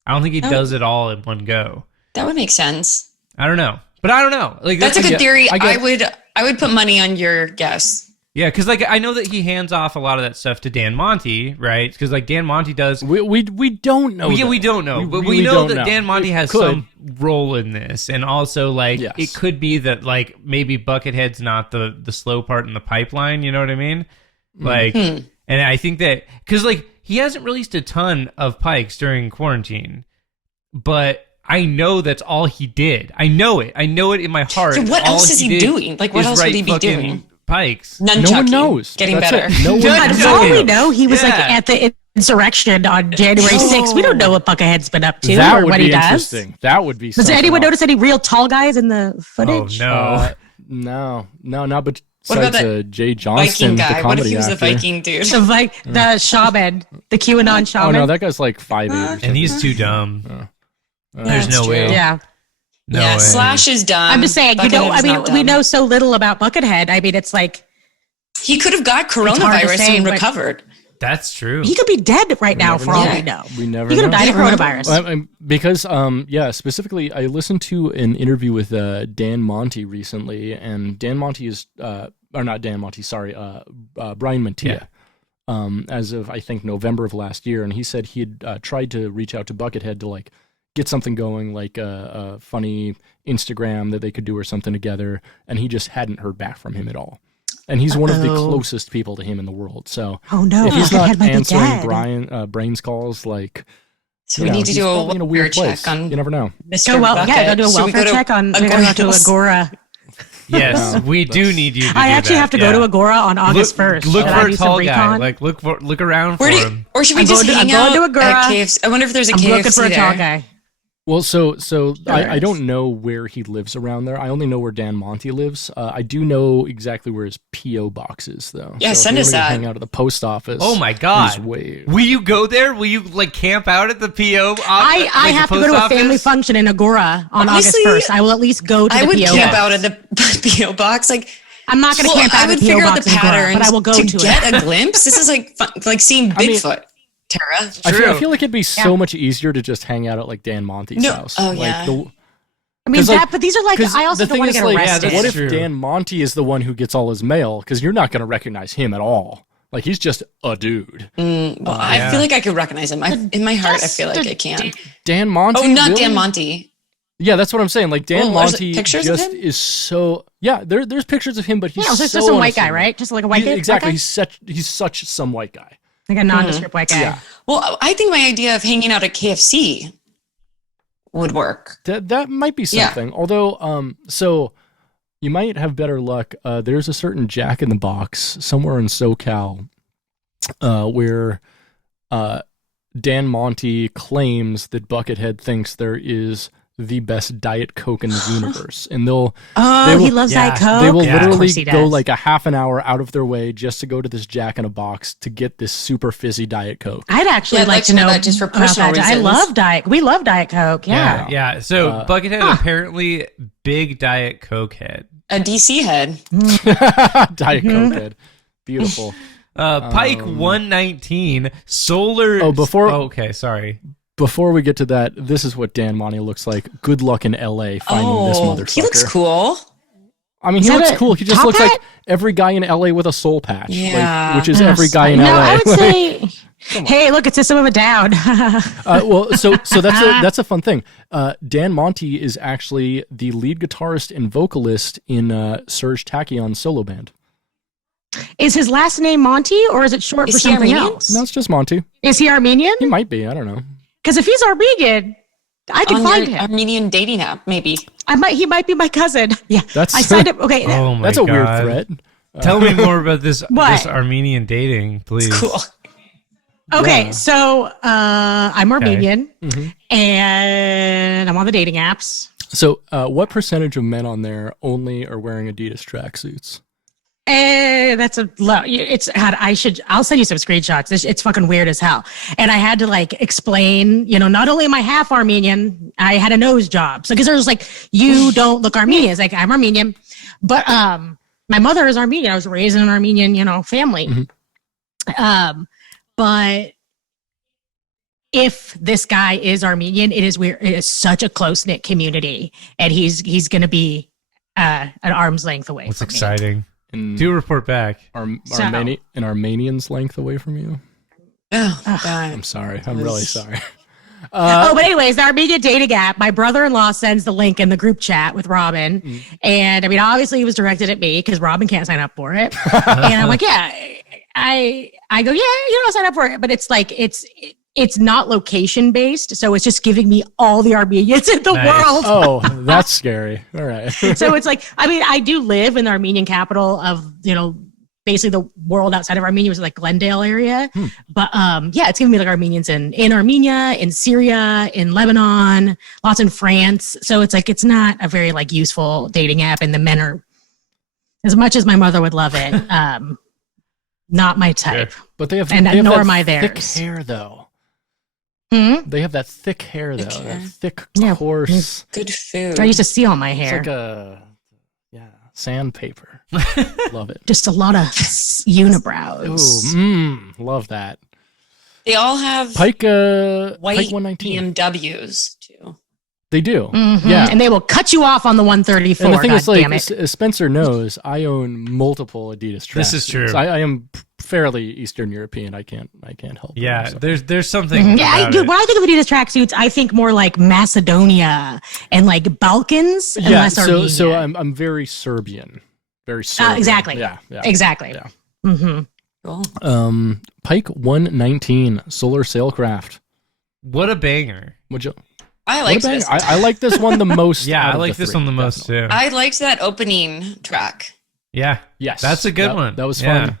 don't think he does it all in one go. That would make sense. I don't know, but I don't know. That's a good theory. I I would put money on your guess. Yeah, because I know that he hands off a lot of that stuff to Dan Monty, right? Because Dan Monty does. We don't know. Yeah, that. we don't know, but really we know don't that know. Dan Monty has Could. some role in this, and also Yes. it could be that maybe Buckethead's not the slow part in the pipeline. You know what I mean? And I think that because he hasn't released a ton of Pikes during quarantine, but I know that's all he did. I know it. I know it in my heart. So what All else is he did doing? What is else would write he be fucking doing? Pikes. Nunchucking. No one knows. Getting That's better. it. No one But knows. for all we know, he was at the insurrection on January 6th. We don't know what Buckethead's been up to That or would what be he does. interesting. That would be. Does anyone notice any real tall guys in the footage? Oh No, not but What about besides Jay Johnston, Viking the guy. What if comedy he was a actor. Viking dude? The shaman, the QAnon Oh shaman. no, that guy's 5'8" or something. And he's too dumb. There's That's no way. true. Yeah. No yeah, way. Slash is dumb. I'm just saying, Buckethead's not we dumb. know so little about Buckethead. I mean, it's He could have got hard to coronavirus say, and but- recovered. That's true. he could be dead right now for all know. we know. We never He could have know. died of Never know. coronavirus. Because specifically, I listened to an interview with Dan Monty recently, and Dan Monty is Brian Mantia, as of I think November of last year, and he said he had tried to reach out to Buckethead to get something going, a funny Instagram that they could do or something together, and he just hadn't heard back from him at all. And he's one of the closest people to him in the world. So Oh no, if he's Buckethead not might be answering dead. Brain's calls, So we you know, need to he's do probably in a weird welfare place. check on You never know. Mr. Go Bucket. do a Should we welfare go to check on. We're going to go to Agora. Yes, we do need you to I do actually that, have to go to yeah. Agora on August 1st. Look Should I for a do some tall guy. recon? Look around for Where do him. or should we I'm just going to- hang I'm out going to Agora. at KFC? I wonder if there's a I'm KFC looking for a there. tall guy. Well, so I is. don't know where he lives around there. I only know where Dan Monty lives. I do know exactly where his PO box is, though. Yeah, so send if us you wanna that. Hang out at the post office. Oh my he's god! way- Will you go there? Will you camp out at the PO? I have to go to a family function in Agora on Honestly, August 1st. I will at least go to I the would PO camp box. out at the PO box. I'm not going to camp out I at would the PO figure out box the in Agora, patterns but I will go to get it. a glimpse. This is like seeing I mean- Bigfoot. Tara. I feel like it'd be so much easier to just hang out at Dan Monty's No. house. Oh, yeah. I mean, 'Cause, but these are I also the don't thing want is, to get arrested. that's what if true. Dan Monty is the one who gets all his mail? Because you're not going to recognize him at all. Like he's just a dude. I feel like I could recognize him. In my heart, I feel like I can. Dan Monty. Oh, not really? Dan Monty. Yeah, that's what I'm saying. Like Dan Monty pictures of just him? is so. Yeah, there's pictures of him, but he's Yeah, so it's so just some white guy, unassuming. right? Just like a white guy. Exactly. White guy? He's such some white guy. Like a nondescript white guy. Yeah. Well, I think my idea of hanging out at KFC would work. That might be Yeah. something. Although, so you might have better luck. There's a certain Jack in the Box somewhere in SoCal, where Dan Monty claims that Buckethead thinks there is the best Diet Coke in the universe, and Oh, they will- he loves Diet Coke. they will Yeah. Of literally course he go does. like a half an hour out of their way just to go to this Jack in a Box to get this super fizzy Diet Coke. I'd actually Yeah, I'd like to know that just for about personal that. I reasons. love Diet. We love Diet Coke. Yeah. Yeah. So Buckethead apparently big Diet Coke head. A DC head. Diet Coke head. Beautiful. Pike 119 solar. Oh, before- okay, sorry. Before we get to that, this is what Dan Monty looks like. Good luck in LA finding this motherfucker. He looks cool. I mean, Is he that looks a cool. He just top looks hat? like every guy in LA with a soul patch. Yeah. Which is every guy in No, LA. I would say, hey, look, it's System of a Down. Well, so that's a fun thing. Dan Monty is actually the lead guitarist and vocalist in Serge Tachyon's solo band. Is his last name Monty or is it short Is for he something Armenian? else? No, it's just Monty. Is he Armenian? He might be. I don't know. Because if he's Armenian, I can On find your him. Armenian dating app, maybe. He might be my cousin. Yeah. That's- I signed up. Okay. Oh my That's a weird God. threat. Tell me more about this What? this Armenian dating, please. Cool. Okay. Yeah. So I'm Armenian Mhm. and I'm on the dating apps. So, what percentage of men on there only are wearing Adidas tracksuits? That's a low. I'll send you some screenshots. It's fucking weird as hell. And I had to like explain, not only am I half Armenian, I had a nose job. So, cause there's like, you don't look Armenian. It's like, I'm Armenian, but, my mother is Armenian. I was raised in an Armenian, family. But if this guy is Armenian, it is weird. It is such a close knit community and he's going to be, an arm's length away That's from me. exciting. And Do report back. an Armenian's length away from you? Oh, God. I'm sorry. I'm really sorry. But anyways, the Armenian dating app, my brother-in-law sends the link in the group chat with Robin. And I mean, obviously he was directed at me because Robin can't sign up for it. And I'm like, yeah, I go, yeah, I'll sign up for it. But it's like, it's not location based. So it's just giving me all the Armenians in the Nice. world. Oh, that's scary. All right. So it's like, I mean, I do live in the Armenian capital of, basically the world outside of Armenia, was like Glendale area. But yeah, it's giving me like Armenians in Armenia, in Syria, in Lebanon, lots in France. So it's like, it's not a very like useful dating app. And the men are, as much as my mother would love it, not my type. But they have, And they have nor that am I thick theirs. hair, though. Hmm? They have that thick hair, though. hair. That thick, Yeah. coarse. Good food. I used to steal my It's hair. like a sandpaper. Love it. Just a lot of unibrows. Ooh, love that. They all have Pike white 119. BMWs, too. They do. Mhm. Yeah. And they will cut you off on the 134. And the thing God is, like, damn it. as Spencer knows, I own multiple Adidas tracksuits. This is true. I am fairly Eastern European. I can't help it. Yeah, So. there's something. Yeah, about dude, it. when I think of Adidas tracksuits, I think more like Macedonia and like Balkans and Yeah, less Armenia. so I'm very Serbian. Very Serbian. Exactly. Yeah. Exactly. Yeah. Mm-hmm. Cool. Pike 119 Solar Sailcraft. What a banger. Would you? I What liked a bang. this. I like this one the most. Yeah, out I of like the this three, one the most definitely. too. I liked that opening track. Yeah, Yes, that's a good That- one. That was Yeah.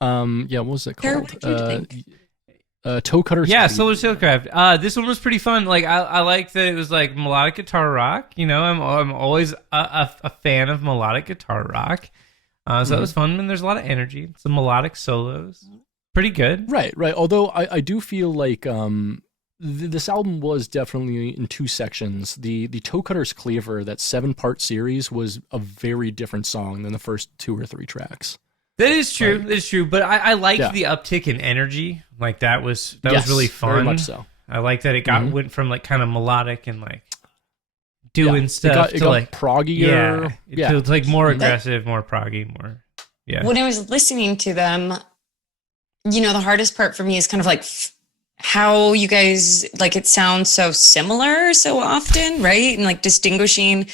fun. Yeah, what was it Kara, called? what did you think? Toe Cutter. Yeah, Speed. Solar Sailcraft. This one was pretty fun. Like I liked that it was like melodic guitar rock. I'm always a fan of melodic guitar rock. So that was fun, and there's a lot of energy. Some melodic solos. Pretty good. Right. Although I do feel like this album was definitely in two sections. The Toe Cutter's Cleaver, that 7-part series, was a very different song than the first 2 or 3 tracks. That is true. That is true. But I liked Yeah. the uptick in energy. Like that was Yes, really fun. Very much so. I like that it went from like kind of melodic and like Yeah, doing stuff it to got like proggier. to like more Mhm. aggressive, more proggy, more When I was listening to them, the hardest part for me is kind of like how you guys, like, it sounds so similar so often, right? And like distinguishing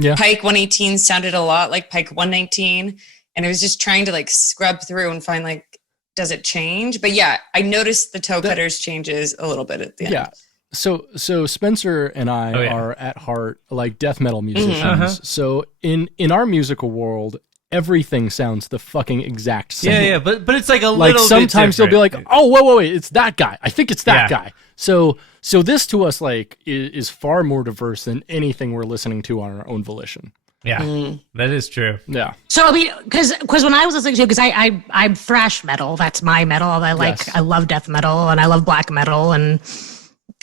Pike 118 sounded a lot like Pike 119. And I was just trying to like scrub through and find like, does it change? But yeah, I noticed the toe cutters changes a little bit at the end. Yeah. So Spenser and I are at heart like death metal musicians. So in our musical world, everything sounds the fucking exact same. Yeah, but it's like a little bit sometimes you'll be like, oh, wait, it's that guy. I think it's that guy. So this to us like is far more diverse than anything we're listening to on our own volition. Yeah, that is true. Yeah. So I mean, because when I was listening to, because I'm thrash metal, that's my metal. I like I love death metal and I love black metal, and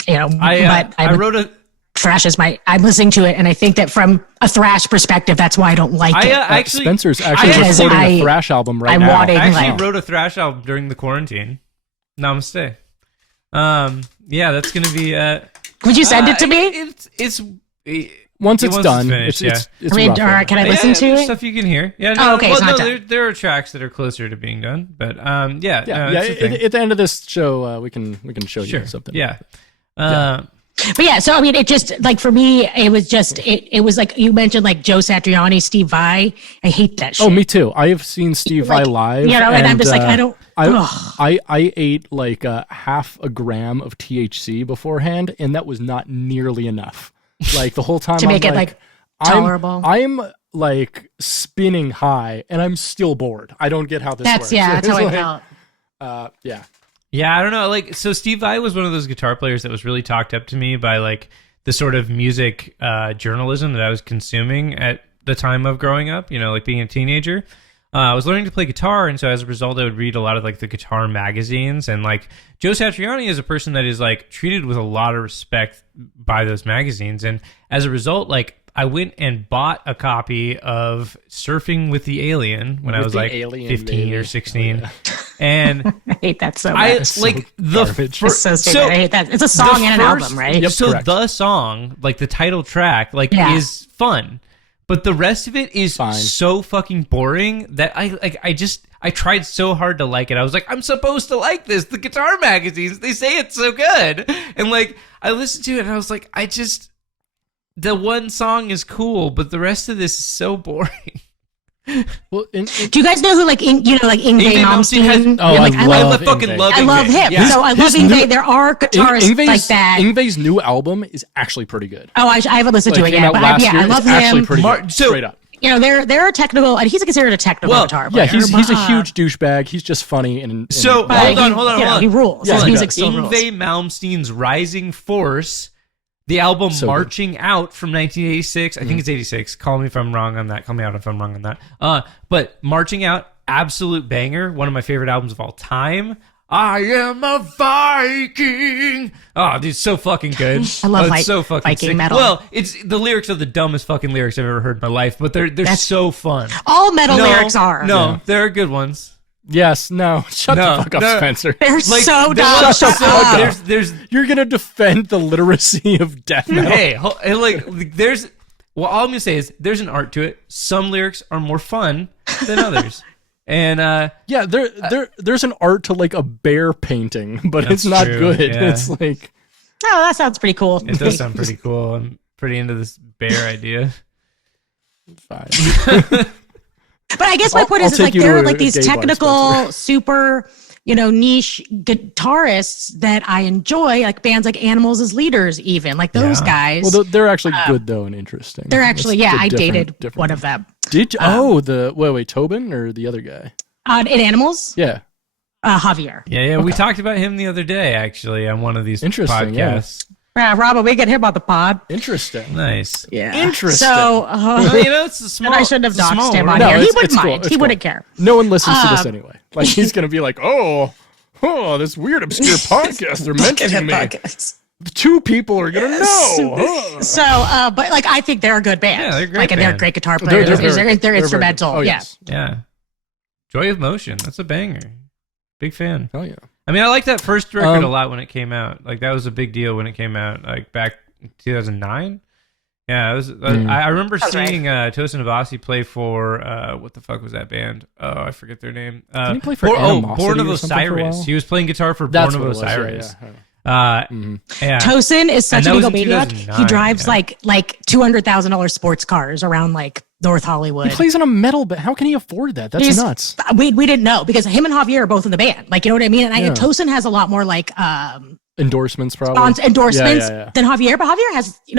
I wrote a thrash is I'm listening to it, and I think that from a thrash perspective, that's why I don't like it. Actually, Spenser's actually recording a thrash album right now. I actually wrote a thrash album during the quarantine. Namaste. Yeah, that's gonna be. Would you send it to me? It's once it's done. Finished, it's can I listen to it? Stuff you can hear. Yeah. No, okay. Well, there are tracks that are closer to being done, but at the end of this show, we can show you something. Yeah. But yeah, so I mean, it just like for me, it was just it was like you mentioned, like Joe Satriani, Steve Vai. I hate that shit. Oh, me too. I have seen Steve Vai live. And I'm just like, I don't. I ate like half a gram of THC beforehand, and that was not nearly enough. Like the whole time to make it like tolerable. I'm like spinning high, and I'm still bored. I don't get how this works. That's how I felt. Yeah, I don't know. Like, so Steve Vai was one of those guitar players that was really talked up to me by like the sort of music journalism that I was consuming at the time of growing up. Like being a teenager. I was learning to play guitar, and so as a result, I would read a lot of like the guitar magazines. And like Joe Satriani is a person that is like treated with a lot of respect by those magazines, and as a result, like I went and bought a copy of Surfing with the Alien when I was like 15 or 16, and I hate that so much. It's so stupid. I hate that. It's a song and an album, right? Yep, so correct. The song, like the title track, like is fun. But the rest of it is so fucking boring that I tried so hard to like it. I was like, I'm supposed to like this. The guitar magazines, they say it's so good. And like, I listened to it and I was like, the one song is cool, but the rest of this is so boring. Well, do you guys know who Yngwie Malmsteen? I fucking love him. I love him. Yeah. So I love Yngwie. There are guitarists like that. Yngwie's new album is actually pretty good. Oh, I haven't listened to it yet, but I love him. Actually pretty good. Straight up. There are technical, and he's considered a technical guitar player. Yeah, he's a huge douchebag. He's just funny and so hold on. He rules. His music still rules. Yngwie Malmsteen's Rising Force. The album Marching Out from 1986. I think it's 86. Call me if I'm wrong on that. Call me out if I'm wrong on that. But Marching Out, absolute banger. One of my favorite albums of all time. I am a Viking. Oh, dude, so fucking good. I love it's so fucking Viking sick. metal. Well, it's the lyrics are the dumbest fucking lyrics I've ever heard in my life, but they're so fun. All metal lyrics are. No, there are good ones. Yes, no. Shut the fuck up, Spenser. They're so dumb. Shut up. There's You're going to defend the literacy of death metal. Hey, all I'm going to say is there's an art to it. Some lyrics are more fun than others. And there's an art to like a bear painting, but it's not good. Yeah. It's like oh, that sounds pretty cool. It does sound pretty cool. I'm pretty into this bear idea. Fine. But I guess my point is like there are like these technical, super, niche guitarists that I enjoy, like bands like Animals as Leaders, even like those guys. Well, they're actually good though and interesting. They're actually, I dated one of them. Did you? Wait, Tobin or the other guy? In Animals? Yeah. Javier. Yeah. Okay. We talked about him the other day, actually, on one of these podcasts. Yeah, Rob, we get him on the pod. Interesting. Nice. Yeah. Interesting. So, it's a small. I shouldn't have doxed him on here. He wouldn't mind. He wouldn't care. No one listens to this anyway. Like he's gonna be like, oh, this weird obscure podcast they're mentioning me. The two people are gonna know. So, but like I think they're a good band. Yeah, they're great. Like, and they're great guitar players. They're instrumental. Oh, yeah. Yes. Yeah. Joy of Motion. That's a banger. Big fan. Hell yeah. I mean, I liked that first record a lot when it came out. Like, that was a big deal when it came out, like, back in 2009. Yeah, I remember That's right. seeing Tosin Abasi play for what the fuck was that band? Oh, I forget their name. Didn't he play for Born Animosity of or something for a Osiris. while? He was playing guitar for That's Born of what it was, Osiris. yeah. Yeah. Tosin is such And a that big was in egomaniac. He 2009, drives yeah. like $200,000 sports cars around like North Hollywood. He plays in a metal band. How can he afford that? That's nuts. We didn't know because him and Javier are both in the band. Like, you know what I mean? And Tosin has a lot more like Endorsements, probably. endorsements Yeah. than Javier, but Javier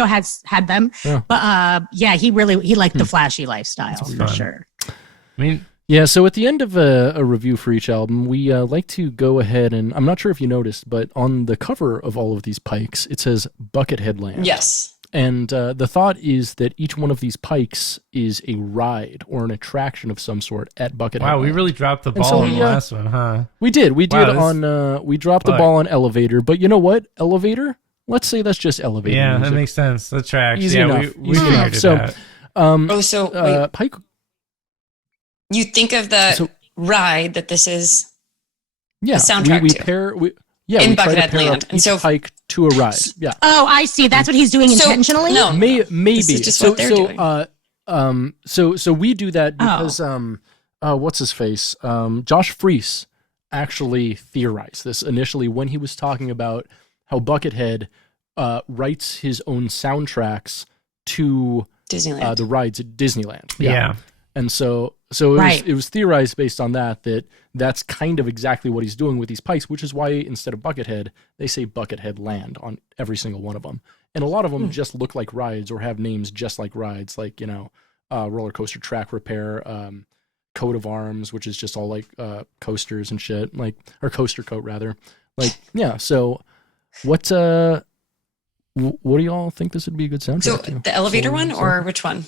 has had them. Yeah. But he liked the flashy lifestyle for fun. sure. I mean, Yeah, so at the end of a review for each album, we like to go ahead and, I'm not sure if you noticed, but on the cover of all of these Pikes, it says Buckethead Land. Yes. And the thought is that each one of these Pikes is a ride or an attraction of some sort at Buckethead wow, we Land. really dropped the And so ball in we, the last one, huh? We did Wow, this- on, we dropped the Fuck. ball on Elevator, but you know what? Elevator? Let's say that's just Elevator Yeah, music. that makes sense. That tracks. Easy yeah, enough. we Easy figured enough. it So, out. So wait, Pike, you think of the so- ride that this is yeah, soundtrack we to. pair, we In try to Buckethead pair Land. up And each so- Pike to a ride. Yeah. Oh, I see. That's what he's doing So, intentionally. no. Maybe. This is just so what they're so doing. so we do that Oh. because what's his face? Josh Freese actually theorized this initially when he was talking about how Buckethead writes his own soundtracks to Disneyland. the rides at Disneyland. Yeah. And so it was, Right. it was theorized based on that's kind of exactly what he's doing with these Pikes, which is why instead of Buckethead, they say Buckethead Land on every single one of them. And a lot of them just look like rides or have names just like rides, like, roller coaster track repair, coat of arms, which is just all like coasters and shit, like, or coaster coat rather. Like, yeah. So what do y'all think this would be a good soundtrack So to? the elevator So- one or which one?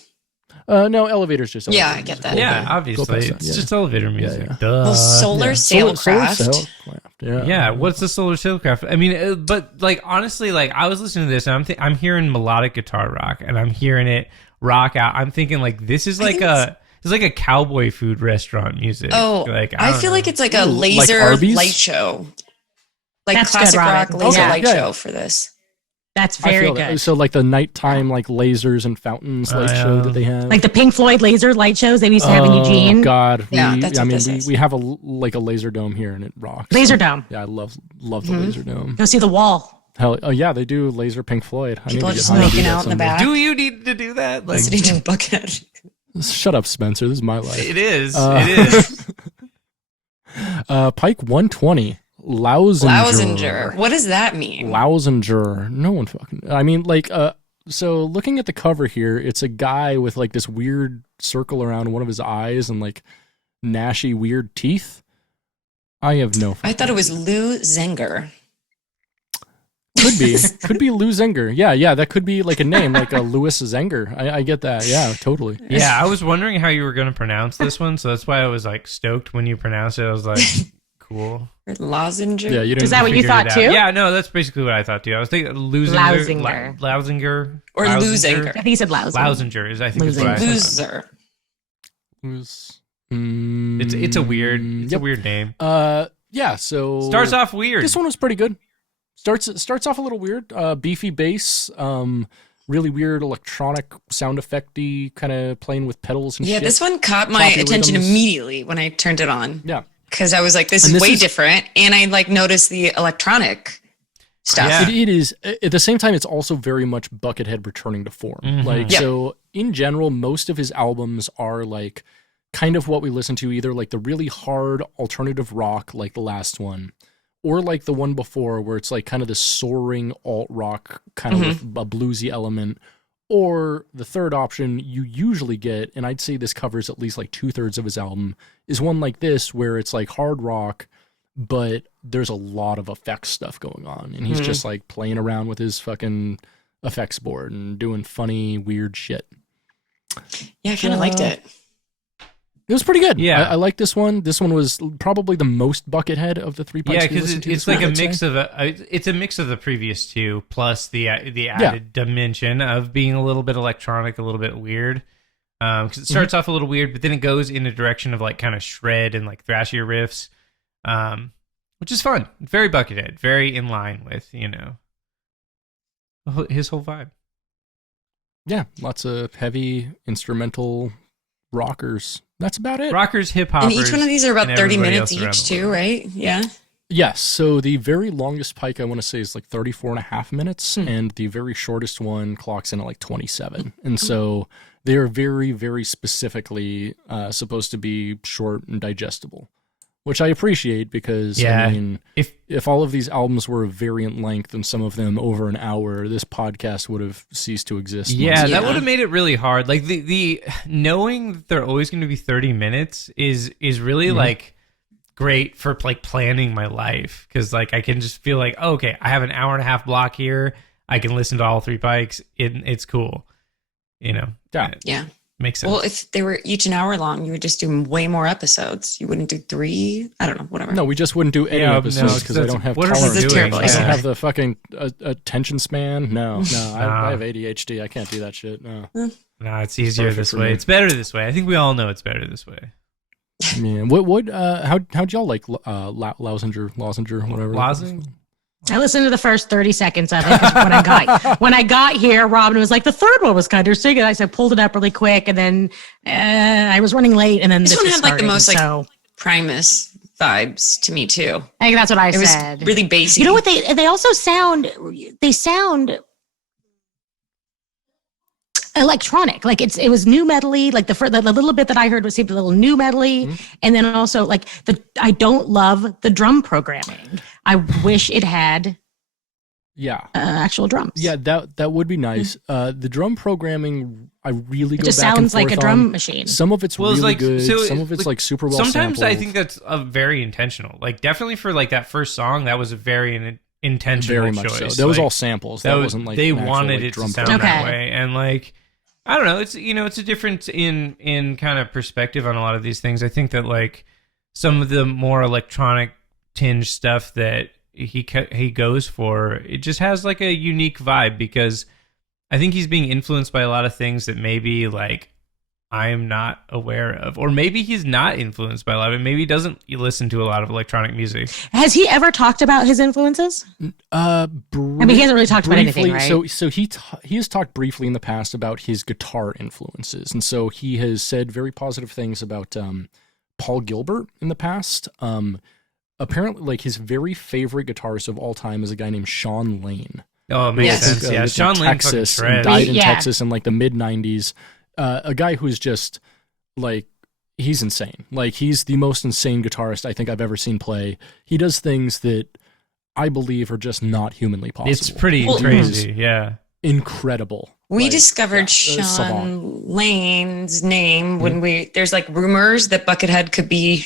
No, Elevator's just Yeah, Elevator I get music. that. Yeah, Go obviously. past that, It's yeah. just elevator music. yeah. Duh. Well, Solar Yeah. Sailcraft. Sailcraft. Yeah. Yeah, what's the solar sailcraft? I mean, but like honestly, like I was listening to this and I'm hearing melodic guitar rock and I'm hearing it rock out. I'm thinking like this is like it's like a cowboy food restaurant music. Oh, like I don't feel know. like it's like a Ooh, like laser Arby's? light show. Like That's classic good, Robin. rock laser Okay. light Yeah. show for this. That's I very feel good. that. So like the nighttime like lasers and fountains light show that they have. Like the Pink Floyd laser light shows they used to have in Eugene. God, Yeah, that's what this is. we have we laser dome here and it rocks. Laser Dome. Yeah, I love the laser dome. Go see the wall. Hell, oh yeah, they do laser Pink Floyd. I People are need to just get high and do making that out in the someday. back. Do you need to do that? Like Listening to Buckethead. Shut up, Spencer. This is my life. it is. Uh, It is. Pike 120. Louzenger. What does that mean? Louzenger. No one fucking. I mean, like, so looking at the cover here, it's a guy with like this weird circle around one of his eyes and like gnashy weird teeth. I have no. I thought it was Louzenger. Could be Louzenger. Yeah, that could be like a name, like a Louis Zenger. I get that. Yeah, totally. Yeah, I was wondering how you were going to pronounce this one, so that's why I was like stoked when you pronounced it. I was like, cool. Or Lozenger? Yeah, you didn't. Is that what you Figured thought it out. too? Yeah, no, that's basically what I thought too. I was thinking Louzenger. Louzenger. Or Louzenger. I think he said Louzenger. Louzenger is I think is what I thought. Loser. It's a weird name. Yeah. So Starts off weird. This one was pretty good. Starts off a little weird. Beefy bass. Really weird electronic sound effecty, kind of playing with pedals and Yeah, shit. this one caught my Choppy attention rhythms. immediately when I turned it on. Yeah. Because I was like, this And is this way is- different. And I like noticed the electronic stuff. Yeah. It is. At the same time, it's also very much Buckethead returning to form. Mhm. Like, Yep. so in general, most of his albums are like kind of what we listen to, either like the really hard alternative rock, like the last one, or like the one before where it's like kind of the soaring alt rock kind of with a bluesy element. Or the third option you usually get, and I'd say this covers at least like 2/3 of his album, is one like this where it's like hard rock, but there's a lot of effects stuff going on. And he's just like playing around with his fucking effects board and doing funny, weird shit. Yeah, I kind of liked it. It was pretty good. Yeah. I like this one. This one was probably the most Buckethead of the three Pikes Yeah, we because listened to it's this like week, a I'd say. mix of it's a mix of the previous two plus the added dimension of being a little bit electronic, a little bit weird. Because it starts off a little weird, but then it goes in a direction of like kind of shred and like thrashier riffs, which is fun. Very Buckethead, very in line with his whole vibe. Yeah, lots of heavy instrumental rockers. That's about it. Rockers, hip hoppers. And each one of these are about and 30 everybody minutes else around each, the too, world. right? Yeah. Yes, so the very longest Pike I want to say is like 34 and a half minutes, and the very shortest one clocks in at like 27. And so they are very, very specifically supposed to be short and digestible, which I appreciate because, Yeah. I mean, If if all of these albums were of variant length and some of them over an hour, this podcast would have ceased to exist. Yeah, months that ago. would have made it really hard. Like the knowing that they're always going to be 30 minutes is really like great for like planning my life, because like I can just feel like, oh, okay, I have an hour and a half block here. I can listen to all three Pikes. It's cool, you know. Yeah. It Yeah. makes sense. Well, if they were each an hour long, you would just do way more episodes. You wouldn't do 3. I don't know, whatever. No, we just wouldn't do any Yeah, episodes no, because I don't have what are we tolerance. doing? Terrible I don't idea. have the fucking attention span. No, I Nah. have ADHD. I can't do that shit. No. No, it's easier Perfect this for way. me. It's better this way. I think we all know it's better this way. Man, how'd y'all like Louzenger, whatever? Lozing? I listened to the first 30 seconds of it 'cause when I got here, Robin was like, the third one was kind of singing. I said, pulled it up really quick, and then I was running late, and then This this one was had like the starting, most like so Primus vibes to me too. I think that's what I It was said. really basic. You know what they also sound electronic. Like it was new metal-y. Like the little bit that I heard seemed a little new metal-y. And then also like I don't love the drum programming. I wish it had Yeah. actual drums. Yeah, that would be nice. The drum programming, I really It go just back and sounds like a forth drum on. machine. Some of it's Well, it's really like- good. so Some of it's like super well Sometimes I sampled. think that's a very intentional. Like definitely for like that first song, that was a very intentional very much choice. so. That was Like, all samples. That wasn't like they an actual, wanted like, it to drum sound program. that Okay. way, and like I don't know, it's it's a difference in kind of perspective on a lot of these things. I think that like some of the more electronic tinge stuff that he goes for, it just has like a unique vibe, because I think he's being influenced by a lot of things that maybe like I'm not aware of, or maybe he's not influenced by a lot of it. Maybe he doesn't listen to a lot of electronic music. Has he ever talked about his influences? I mean, he hasn't really talked about anything, right? So he has talked briefly in the past about his guitar influences, and so he has said very positive things about Paul Gilbert in the past. Apparently, like his very favorite guitarist of all time is a guy named Sean Lane. Oh, it makes Yes. sense. Yeah, lived in Sean Lane fucking Texas and shreds. died in Yeah. Texas in like the mid '90s. A guy who's just like, he's insane. Like he's the most insane guitarist I think I've ever seen play. He does things that I believe are just not humanly possible. It's pretty Well, crazy. Yeah. incredible. We Like, discovered savant. Sean Lane's name when there's like rumors that Buckethead could be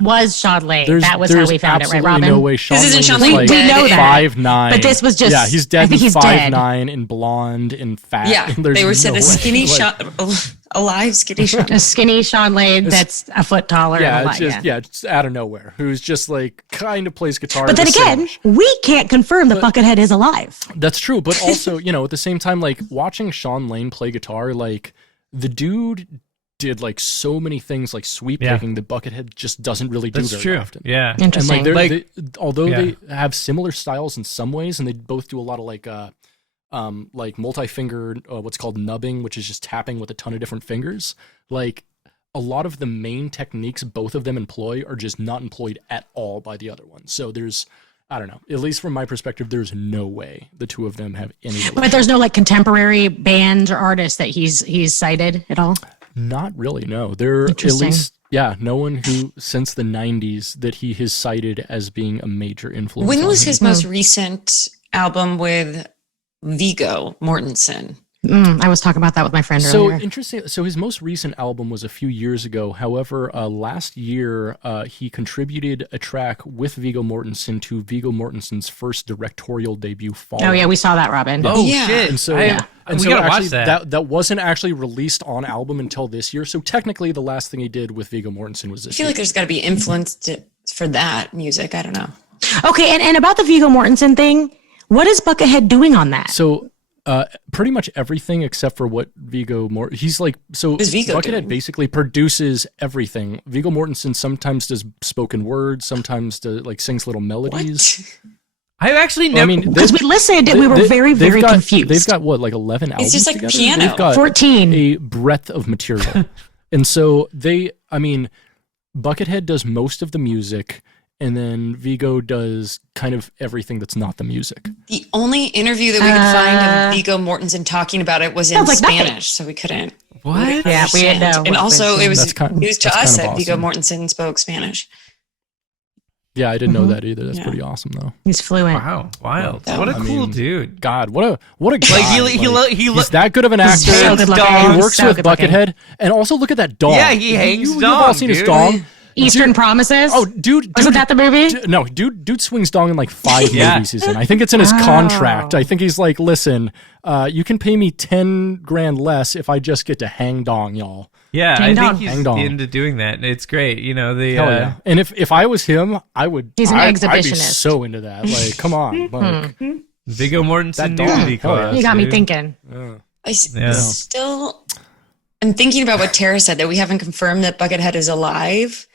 Was Sean Lane. There's, That was how there's we found it, right, absolutely Robin? no way Sean isn't Lane Sean is Lane like dead? We know that. 5'9". But this was just- yeah, he's I dead. think He's he's dead. 5'9" and blonde and fat. Yeah, There's they were said no a way. skinny Like, alive skinny Sean. A skinny Sean Lane that's a foot taller. Yeah, and a it's lot, just it's out of nowhere. Who's just like kind of plays guitar. But then the same. again, we can't confirm that Buckethead is alive. That's true, but also, at the same time, like watching Sean Lane play guitar, like the dude did like so many things, like sweep Yeah. picking that Buckethead just doesn't really do That's very true. often. Yeah. And Interesting. like, although Yeah. they have similar styles in some ways, and they both do a lot of like multi-finger, what's called nubbing, which is just tapping with a ton of different fingers. Like a lot of the main techniques both of them employ are just not employed at all by the other one. So there's, I don't know, at least from my perspective, there's no way the two of them have any relation. But there's no like contemporary bands or artists that he's cited at all. Not really, no. There at Interesting. least, no one who since the 90s that he has cited as being a major influence. When on was him. his most recent album with Viggo Mortensen? I was talking about that with my friend So earlier. interesting. So his most recent album was a few years ago. However, last year he contributed a track with Viggo Mortensen to Viggo Mortensen's first directorial debut, Fall. Oh yeah, we saw that, Robin. Oh Yeah. shit! And so, we and so gotta actually, watch that. that wasn't actually released on album until this year. So technically, the last thing he did with Viggo Mortensen was I this feel year. like there's got to be influence for that music. I don't know. Okay, and about the Viggo Mortensen thing, what is Buckethead doing on that? So pretty much everything except for what Viggo he's like, so What is Viggo Buckethead doing? basically produces everything. Viggo Mortensen sometimes does spoken words, sometimes sings little melodies. I've actually Well, I never. mean, Because we listened and we were very, they've very got- confused. They've got what, like 11 albums? just like together? piano. They've got 14. a breadth of material, and so Buckethead does most of the music, and then Viggo does kind of everything that's not the music. The only interview that we could find of Viggo Mortensen talking about it was in Sounds like nothing. Spanish, so we couldn't. What? Yeah, we didn't know understand. And what also, was it was That's kind- news to that's us kind that of Viggo awesome. Mortensen spoke Spanish. Yeah, I didn't know that either. That's Yeah. pretty awesome, though. He's fluent. Wow, wild! Well, what a I cool mean, dude. God, what a guy. Like he's that good of an actor. so good looking. He He's works so with good looking. Buckethead, and also look at that dong. Yeah, he hangs You've all dong, seen his dude. dong. Eastern Promises? Oh, dude, Wasn't that the movie? No, dude swings dong in like 5 Yeah. movies he's in. I think it's in his contract. I think he's like, listen, you can pay me 10 grand less if I just get to hang dong, y'all. Yeah, Ding I dong. think Ding he's dong. into doing that. And it's great. You know, the Hell yeah. And if I was him, I would. He's an I'd be exhibitionist. so into that. Like, come on, like, Viggo Mortensen That dong. nudity Hell yeah. class. You got me dude. thinking. Yeah. Still, I'm thinking about what Tara said, that we haven't confirmed that Buckethead is alive.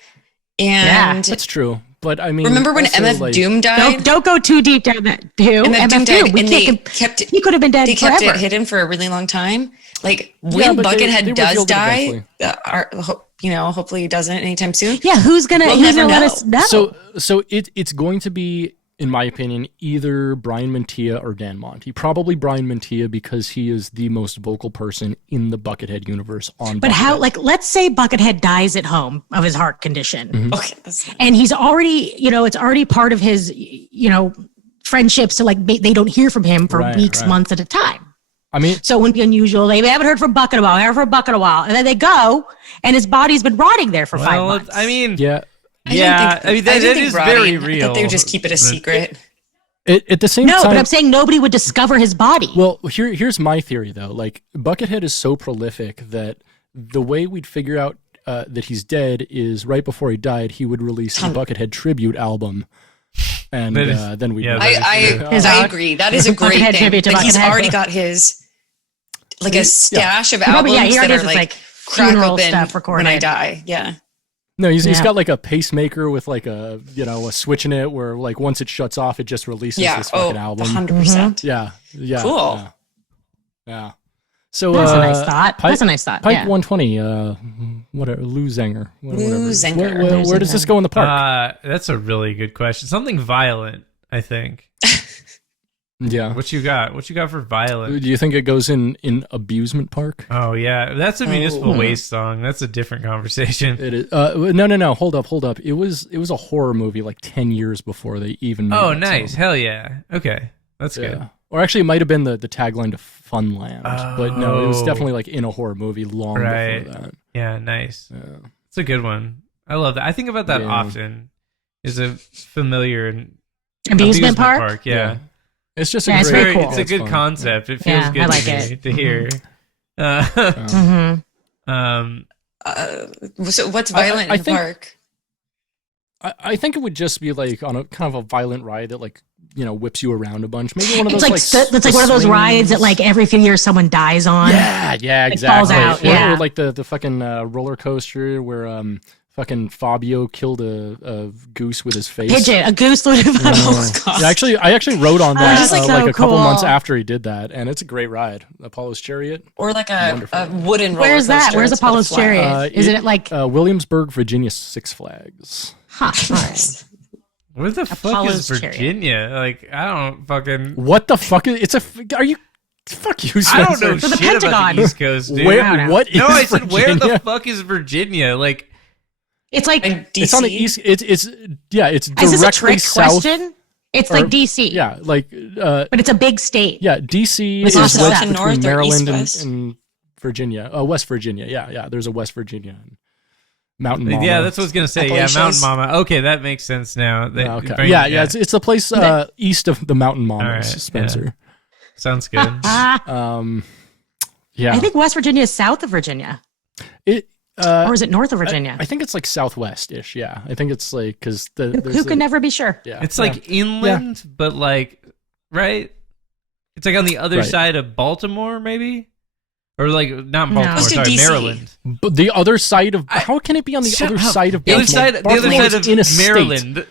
And that's true. But I mean, remember when also, MF like, Doom died? Don't go too deep down that. Who? MF Doom died, We and they can't. kept it. He could have been dead They kept forever. it hidden for a really long time. Like Yeah, when but they Buckethead revealed does it die, eventually. hopefully he doesn't anytime soon. Yeah, who's gonna We'll let never us know? So it's going to be, in my opinion, either Brian Mantilla or Dan Monti. Probably Brian Mantilla because he is the most vocal person in the Buckethead universe on. But Buckethead. how? Like, let's say Buckethead dies at home of his heart condition, Mm-hmm. Okay, that's and he's already, it's already part of his, friendships to like they don't hear from him for Right, weeks, right. months at a time. I mean, So it wouldn't be unusual. They haven't heard from Buck in a while. Haven't heard from Buck in a while, and then they go, and his body's been rotting there for 5 Well, months. I mean, yeah. yeah. I mean, that is very real. I thought they would just keep it a secret. At the same no, time, but I'm saying nobody would discover his body. well, here's my theory though. Like Buckethead is so prolific that the way we'd figure out that he's dead is right before he died, he would release a Buckethead tribute album, and That is- then we. yeah, would that His I art. agree. That is a great Buckethead thing. tribute to But he's Buckethead. already got his a stash of albums Probably, yeah, he already that has are his, like like, crack funeral open stuff recorded. when I die. Yeah. No, he's Yeah. got like a pacemaker with like a switch in it where like once it shuts off, it just releases Yeah. this Oh, fucking album. 100%. Yeah, yeah, Cool. yeah. So That's a nice thought. Pike, That's a nice thought. Pike Yeah. 120. Whatever. Louzenger. Whatever. Louzenger. Where does this go in the park? That's a really good question. Something violent, I think. Yeah. What you got? What you got for violent? Do you think it goes in abusement park? Oh yeah, that's a municipal waste song. That's a different conversation. It is. No. Hold up. It was a horror movie like 10 years before they even. Made Oh, that nice. song. Hell yeah. Okay, that's good. Yeah. Or actually, it might have been the tagline to Funland, but no, it was Oh. definitely like in a horror movie long Right. before that. Yeah, nice. Yeah. It's a good one. I love that. I think about that Yeah. often. Is a familiar and Amusement park? Yeah. It's just Yeah, a it's great. very cool. It's a good fun. concept. It feels Yeah, good I like to me it. to hear. So what's violent I in the think- park? I think it would just be like on a kind of a violent ride that like whips you around a bunch. Maybe one of It's those like it's like one of those rides that like every few years someone dies on. Yeah, exactly. falls out, Or- yeah. or like the fucking roller coaster where fucking Fabio killed a goose with his face. Pigeon, a goose loaded with Oh, God. Yeah, I actually wrote on that just, like, so like a couple cool. months after he did that, and it's a great ride. Apollo's Chariot. Or like a Wonderful. wooden roller Where's that? coaster. Where's It's got a Apollo's flat. Chariot? Is it like Williamsburg, Virginia, Six Flags? huh, all right. Where the fuck Apollo's is Chariot. Virginia? Like, I don't fucking. What the fuck is are you? Fuck you, I don't Spenser. know For the shit about Pentagon. the East Coast, dude. Where? What is No, I said, where the Virginia? fuck is Virginia? Like, It's like And DC. It's on the east. It's It's is this a directly trick south. question? It's like DC. Yeah, like But it's a big state. yeah, DC It's is also wedged south between north or Maryland east-west? and Virginia. West Virginia. Yeah. There's a West Virginia. Mountain Mama. yeah, that's what I was gonna say. Yeah, Mountain Appalachians. Mama. Okay, that makes sense now. That- Yeah, okay. very- Yeah. It's the place east of the Mountain Mamas, right, Spencer. Sounds good. Yeah. I think West Virginia is south of Virginia. it. Or is it north of Virginia? I think it's like southwest-ish. Yeah, I think it's like because Who can never be sure? Yeah, It's like inland, but like, right? It's like on the other Right. side of Baltimore, maybe? Or like, not No. Baltimore, Close to sorry, DC. Maryland. But the other side of how can it be on the Shut other up. side of The other Baltimore? side, Baltimore's of in a state. Maryland.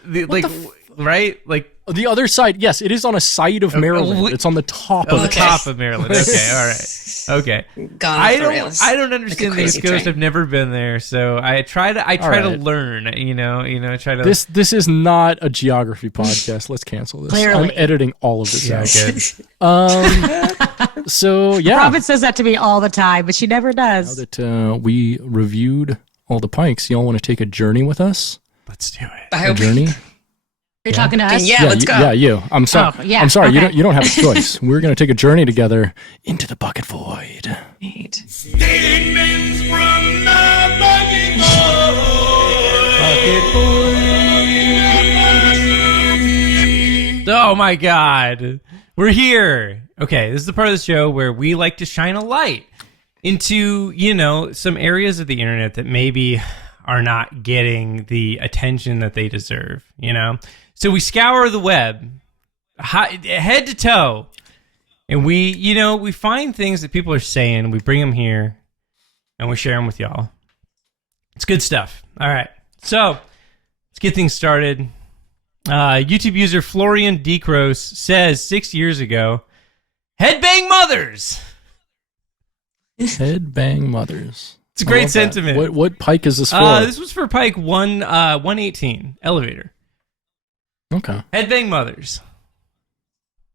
Right? Like, The other side, yes, it is on a side of Maryland. It's on the top of the it. top of Maryland. Okay, all right. Okay. Gone off the rails. I don't understand the crazy East Coast. train. I've never been there, so I try to right. learn. Try to. This is not a geography podcast. Let's cancel this. Clearly. I'm editing all of this out. Good. So yeah, Robin says that to me all the time, but she never now does. that we reviewed all the Pikes, y'all want to take a journey with us? Let's do it. I A hope journey? You're talking to us? Yeah, let's go. Yeah, you. I'm sorry. Oh, yeah, I'm sorry. okay. You don't have a choice. We're gonna take a journey together into the bucket void. Right. Statements from the bucket boy. Oh my God, we're here. Okay, this is the part of the show where we like to shine a light into some areas of the internet that maybe are not getting the attention that they deserve. So we scour the web, head to toe, and we find things that people are saying. We bring them here, and we share them with y'all. It's good stuff. All right, so let's get things started. YouTube user Florian Decros says 6 years ago, "Headbang mothers." Headbang mothers. It's a great I love that. sentiment. What Pike is this for? This was for Pike 118 elevator. Okay, Headbang mothers.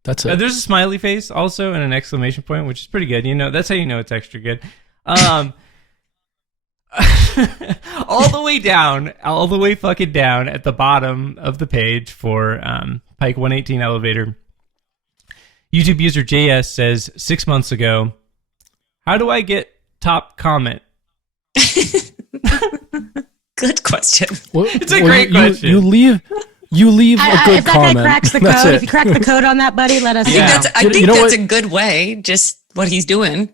that's it. There's a smiley face also and an exclamation point, which is pretty good. That's how you know it's extra good. All the way fucking down at the bottom of the page for Pike 118 elevator. YouTube user JS says 6 months ago, "How do I get top comment?" Good question. It's a great question. You leave a good if that comment. guy cracks the That's code, it. if you crack the code on that, buddy, let us know. I think You know that's what? a good way. Just what he's doing.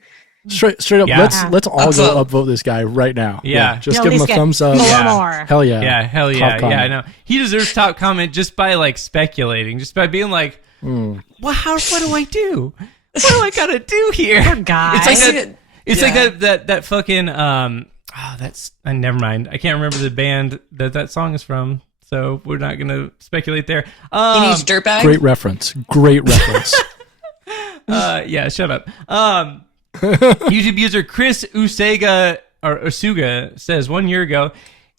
Straight up, Yeah. let's all go Upvote. upvote this guy right now. Yeah. Just You'll give at him a least get thumbs up. more. Hell yeah. Yeah, hell Top yeah. Yeah, comment. I know. He deserves top comment just by speculating, just by being like, well, what do I do? What do I gotta do here? Poor guy. It's like I that. see It's Yeah. like that fucking that's never mind. I can't remember the band that song is from, so we're not gonna speculate there. He needs dirtbag. Great reference. Yeah, shut up. YouTube user Chris Usuga says 1 year ago,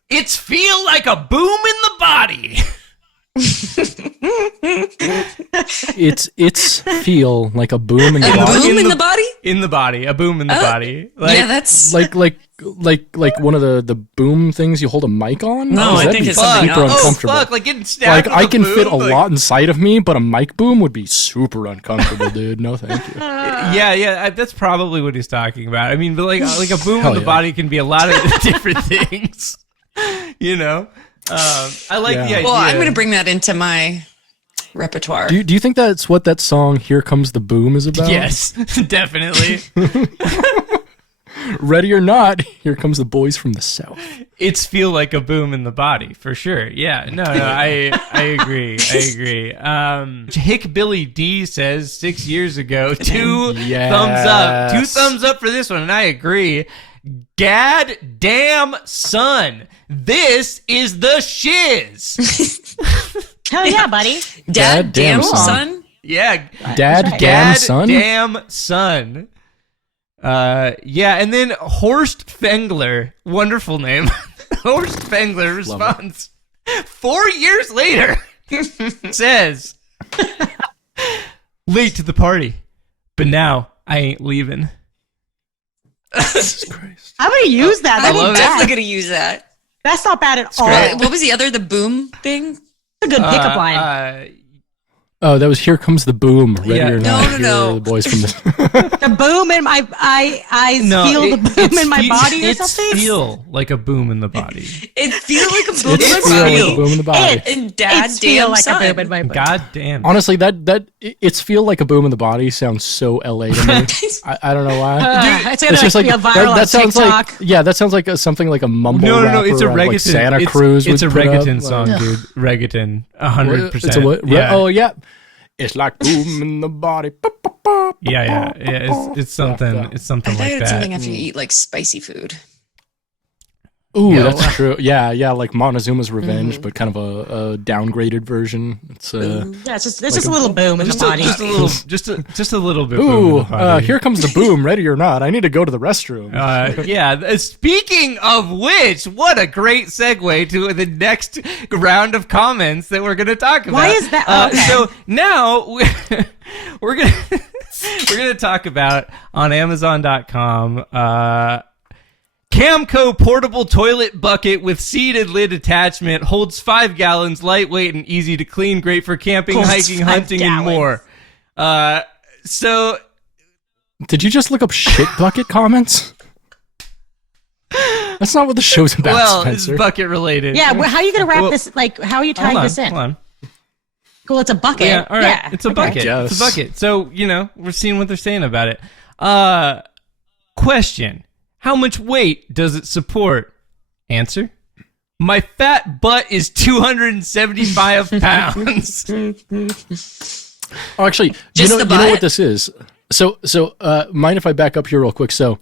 "It's feel like a boom in the body." It's feel like a boom in the A body. boom in the- the body? In the body, a boom in the body. Yeah, that's Like one of the boom things you hold a mic on? No, Because I that'd think be it's something super else. uncomfortable. Oh fuck! Like getting stabbed. Like I with can boom, fit a like- lot inside of me, but a mic boom would be super uncomfortable, dude. No, thank you. Yeah, that's probably what he's talking about. I mean, but like a boom Hell in the yeah. body can be a lot of different things. I like Yeah. the idea. well, I'm going to bring that into my repertoire. Do you think that's what that song "Here Comes the Boom" is about? Yes, definitely. Ready or not, here comes the boys from the south. It's feel like a boom in the body for sure. Yeah, no, I agree. Hick Billy D says 6 years ago, two thumbs up. 2 thumbs up for this one, and I agree. Gad damn son, this is the shiz. Hell yeah, buddy. Dad, damn son. son. Yeah, Dad, right. damn Gad son. damn son. Yeah, and then Horst Fengler, wonderful name. Horst Fengler responds 4 years later, says, "Late to the party, but now I ain't leaving." Jesus Christ. I'm going to use that. That's I'm not definitely bad. going to use that. That's not bad at all. great. What was the other? The boom thing? It's a good pickup line. Oh, that was "Here Comes the Boom." Ready Yeah. or No, not, no, here no. are the boys from the. The boom in my I feel the boom in my body or something. Feel like a boom in the body. It feels like a boom in It's my feel like body. a boom in the body. And dad, It's feel damn like son. a boom in my body. God damn. Honestly, it's feel like a boom in the body sounds so LA to me. I don't know why. It's gonna It's just be like a viral on that sounds TikTok. like that sounds like something like a mumble No, rapper it's a out of, reggaeton. like Santa It's- Cruz. It's a would put up, reggaeton song, like- dude. Reggaeton, 100%. It's a what? Yeah. Oh yeah, it's like boom in the body. Pop, pop, pop. Yeah. It's something. Yeah. It's something I thought like it was something that. after you eat like spicy food. Ooh, Yeah, that's true. Yeah, like Montezuma's Revenge, but kind of a downgraded version. It's Yeah, it's just a little boom in the body. Just a little bit. Boom in ooh, the body. here comes the boom. Ready or not, I need to go to the restroom. Speaking of which, what a great segue to the next round of comments that we're going to talk about. Why is that? Okay. So now we're gonna talk about on Amazon.com. Camco portable toilet bucket with seated lid attachment, holds 5 gallons, lightweight and easy to clean, great for camping, Holds hiking, 5 hunting, and more. So Did you just look up shit bucket comments? That's not what the show's about, well, Spencer. it's bucket related. Yeah, well, how are you going to wrap this? Like, how are you tying this in? Hold on. Cool, it's a bucket. Yeah, all right. Yeah, It's a okay. bucket. Yes. It's a bucket. So, we're seeing what they're saying about it. Question. How much weight does it support? Answer. My fat butt is 275 pounds. Oh, actually, Just you the know butt? what this is? So, mind if I back up here real quick? So,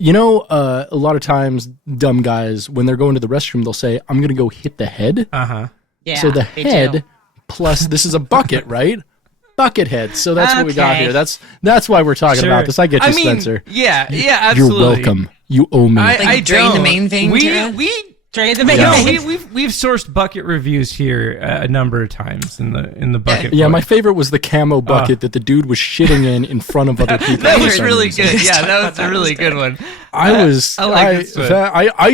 a lot of times, dumb guys, when they're going to the restroom, they'll say, I'm going to go hit the head. Uh-huh. Yeah, So the they do. head plus, this is a bucket, right? Buckethead. So that's what we got Okay. here. That's why we're talking Sure. about this. I get you, I mean, Spencer. Yeah, You're absolutely. welcome. You owe me. I drain the don't. main vein, Tara? We Trade the big Yeah. thing. we've sourced bucket reviews here a number of times in the bucket. Yeah, book. my favorite was the camo bucket that the dude was shitting in front of other people. That for was some really reason. good. Yeah, that was a really good one. I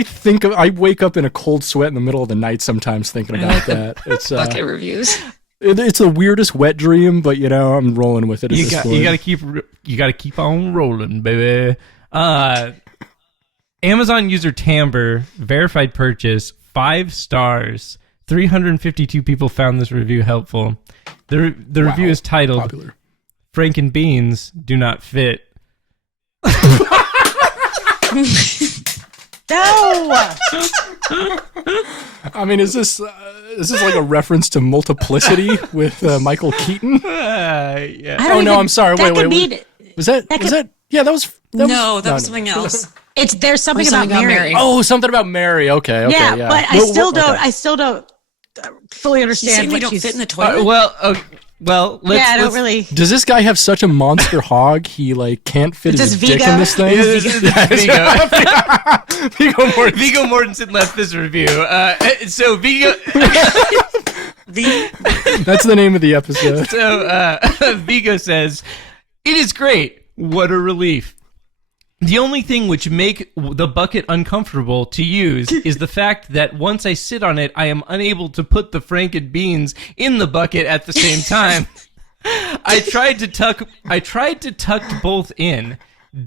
think I wake up in a cold sweat in the middle of the night sometimes thinking about that. It's Bucket reviews. it's the weirdest wet dream, but I'm rolling with it. At You this got point. you got to keep on rolling, baby. Amazon user Tamber verified purchase 5 stars. 352 people found this review helpful. The review is titled popular. "Frank and Beans do not fit." No. I mean, is this like a reference to Multiplicity with Michael Keaton? Yeah. I don't Oh, no, even- I'm sorry. that Wait. could mean- Was that? Yeah, that was. That was something else. there's something Or about something about Mary. Mary. Oh, something about Mary. Okay. Yeah, Yeah, but I still don't fully You understand saying they what don't she's. fit in the toilet? Let's. Yeah, I don't let's- really. Does this guy have such a monster hog? He can't fit It's his just dick Vigo. in this thing. Yeah, this is Vigo. Vigo Mortensen. Vigo Mortensen left this review. So Vigo. That's the name of the episode. So Vigo says, "It is great. What a relief. The only thing which make the bucket uncomfortable to use is the fact that once I sit on it, I am unable to put the Frank and Beans in the bucket at the same time. I tried to tuck both in.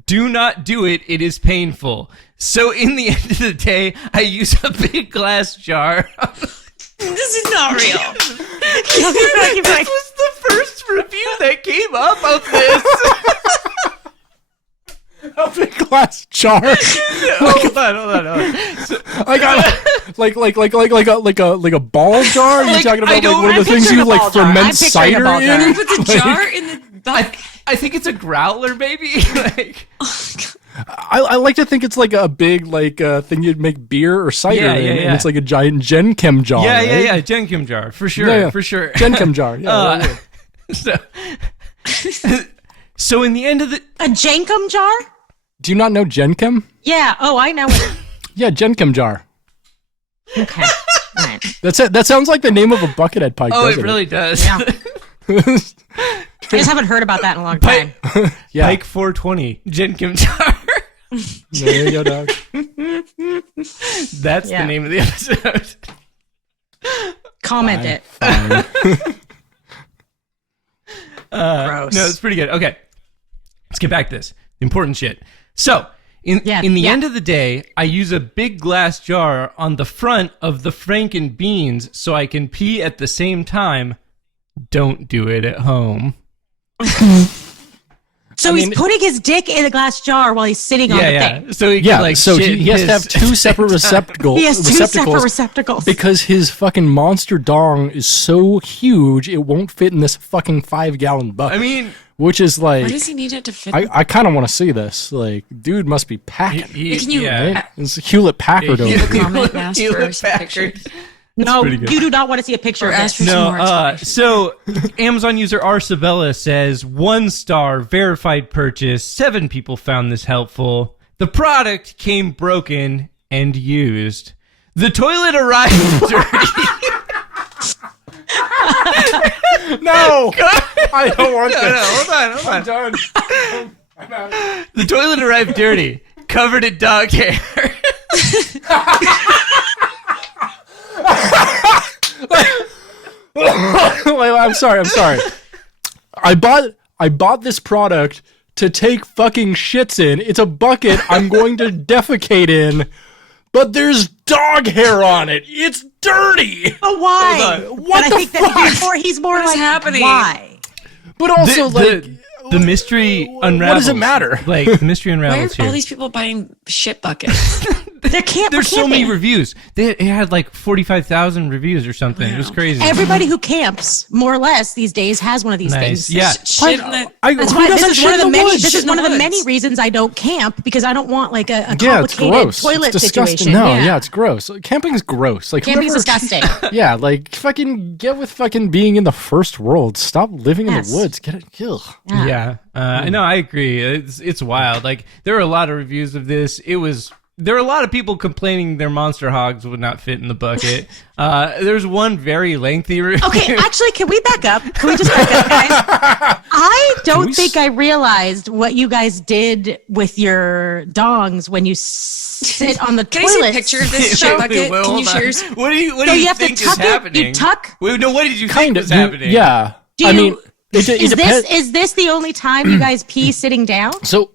Do not do it. It is painful. So in the end of the day, I use a big glass jar." This is not real. This was the first review that came up of this. A big glass jar. Hold on. So, I got like a ball jar. You're talking about don't- one of I'm the things picturing you a ball jar. I'm ferment picturing a cider ball jar. in. Put the jar in the bucket. I think it's a growler, baby. I like to think it's like a big thing you'd make beer or cider Yeah, in, yeah, yeah. and it's like a giant Jenkem jar. Yeah, right? yeah. Jenkem Jar, for sure, Yeah, yeah. for sure. Jenkem jar. Yeah. So in the end of the A Jenkem jar? Do you not know Jenkem? Yeah. Oh, I know it. Yeah, Jenkem jar. Okay. All right. That's it. That sounds like the name of a Buckethead Pike. it doesn't really does. Yeah. I just haven't heard about that in a long time. Yeah. Pike 420 Jenkem Jar. There you go, dog. That's the Yeah. name of the episode. Comment it. Fine. Gross. No, it's pretty good. Okay, let's get back to this important shit. So in the end of the day, I use a big glass jar on the front of the Frank and Beans so I can pee at the same time. Don't do it at home. So he's putting his dick in a glass jar while he's sitting on the thing. So he Yeah, can, so shit he has to have piss two at the separate same time. receptacles. He has two separate receptacles. Because his fucking monster dong is so huge, it won't fit in this fucking 5-gallon bucket. I mean, which is like, Why does he need it to fit? I kind of want to see this. Like, dude must be packing. Can you Right? It's Hewlett Packard over here. comment and ask for Hewlett some Packard. pictures? No, pretty good. you do not want to see a picture Or of ask this. for some more No, information. so Amazon user R. Sabella says 1 star verified purchase. 7 people found this helpful. The product came broken and used. The toilet arrived dirty. No, I don't want No, this. hold on. Done. I'm out. The toilet arrived dirty, covered in dog hair. Wait, I'm sorry. I bought this product to take fucking shits in. It's a bucket I'm going to defecate in, but there's dog hair on it. It's dirty. But why? Hold What But the I think fuck? that he's more What is like, happening? why? But also, the mystery unravels. what does it matter? Like, the mystery Why are unravels here. all these people buying shit buckets? There can't. There's so camping. many reviews. It had like 45,000 reviews or something. It was crazy. Everybody who camps, more or less, these days has one of these Nice. things. Yeah. Shit in the- That's who why this doesn't is shit one of in the many. woods? This Shit is in one the of the woods. many reasons I don't camp because I don't want like a Yeah, it's complicated gross. toilet It's disgusting. situation. No, yeah, it's gross. Camping's gross. Like Camping's whoever- disgusting. Yeah, like fucking get with fucking being in the first world. Stop living in Yes. the woods. Get it. Ugh. Yeah. No, I agree. It's wild. Like, there were a lot of reviews of this. There were a lot of people complaining their monster hogs would not fit in the bucket. There's one very lengthy review. Okay, actually, can we back up? Can we just back up, guys? I don't think I realized what you guys did with your dongs when you sit on the Can I see a toilet. picture of this Wait, shit bucket? wait, Can hold you on. share? Your- What do you So you have to think is tuck it? happening? You tuck? Wait, no, what did you Kind think of. was happening? Yeah. Do I you- mean, it depends. Is this the only time you guys pee sitting down? So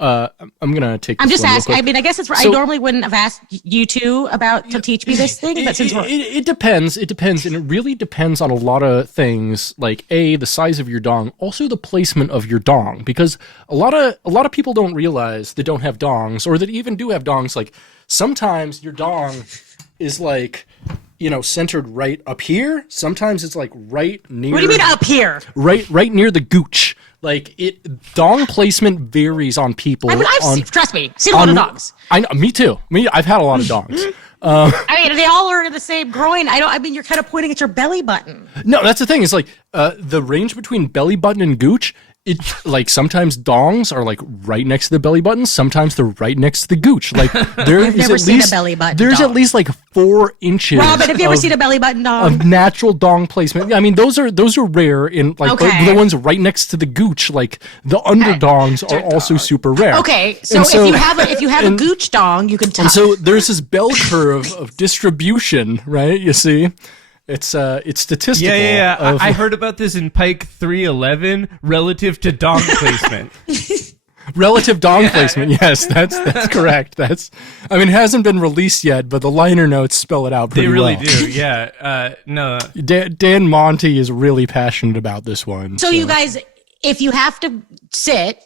I'm gonna take. I'm this just one real asking. quick. I mean, I guess it's. I So- normally wouldn't have asked you two to teach me this thing, but since we're It depends. It depends, and it really depends on a lot of things, like the size of your dong, also the placement of your dong, because a lot of people don't realize that don't have dongs, or that even do have dongs. Like sometimes your dong is like, centered right up here. Sometimes it's like right near. what do you mean up here? Right near the gooch. Like dong placement varies on people. I mean, trust me, seen a lot of dogs. I know, me too. I've had a lot of dongs. I mean, they all are the same groin. I mean, you're kind of pointing at your belly button. No, that's the thing. It's like the range between belly button and gooch. It like sometimes dongs are like right next to the belly button. Sometimes they're right next to the gooch. Like there is never at seen a least belly button there's dong. at least like 4 inches. Robin, have you ever of- seen a belly button dog? of natural dong placement? I mean, those are rare. In like Okay. the ones right next to the gooch, like the underdongs are also super rare. Okay, so, And if you have a gooch dong, you can tuck. And so there's this bell curve of distribution, right? You see, it's statistical. Yeah. of- I heard about this in Pike 311 relative to dong placement. Relative dong placement. Yes, that's correct. It hasn't been released yet, but the liner notes spell it out pretty They really well. do. Yeah. No. Dan Monty is really passionate about this one. So you guys, if you have to sit,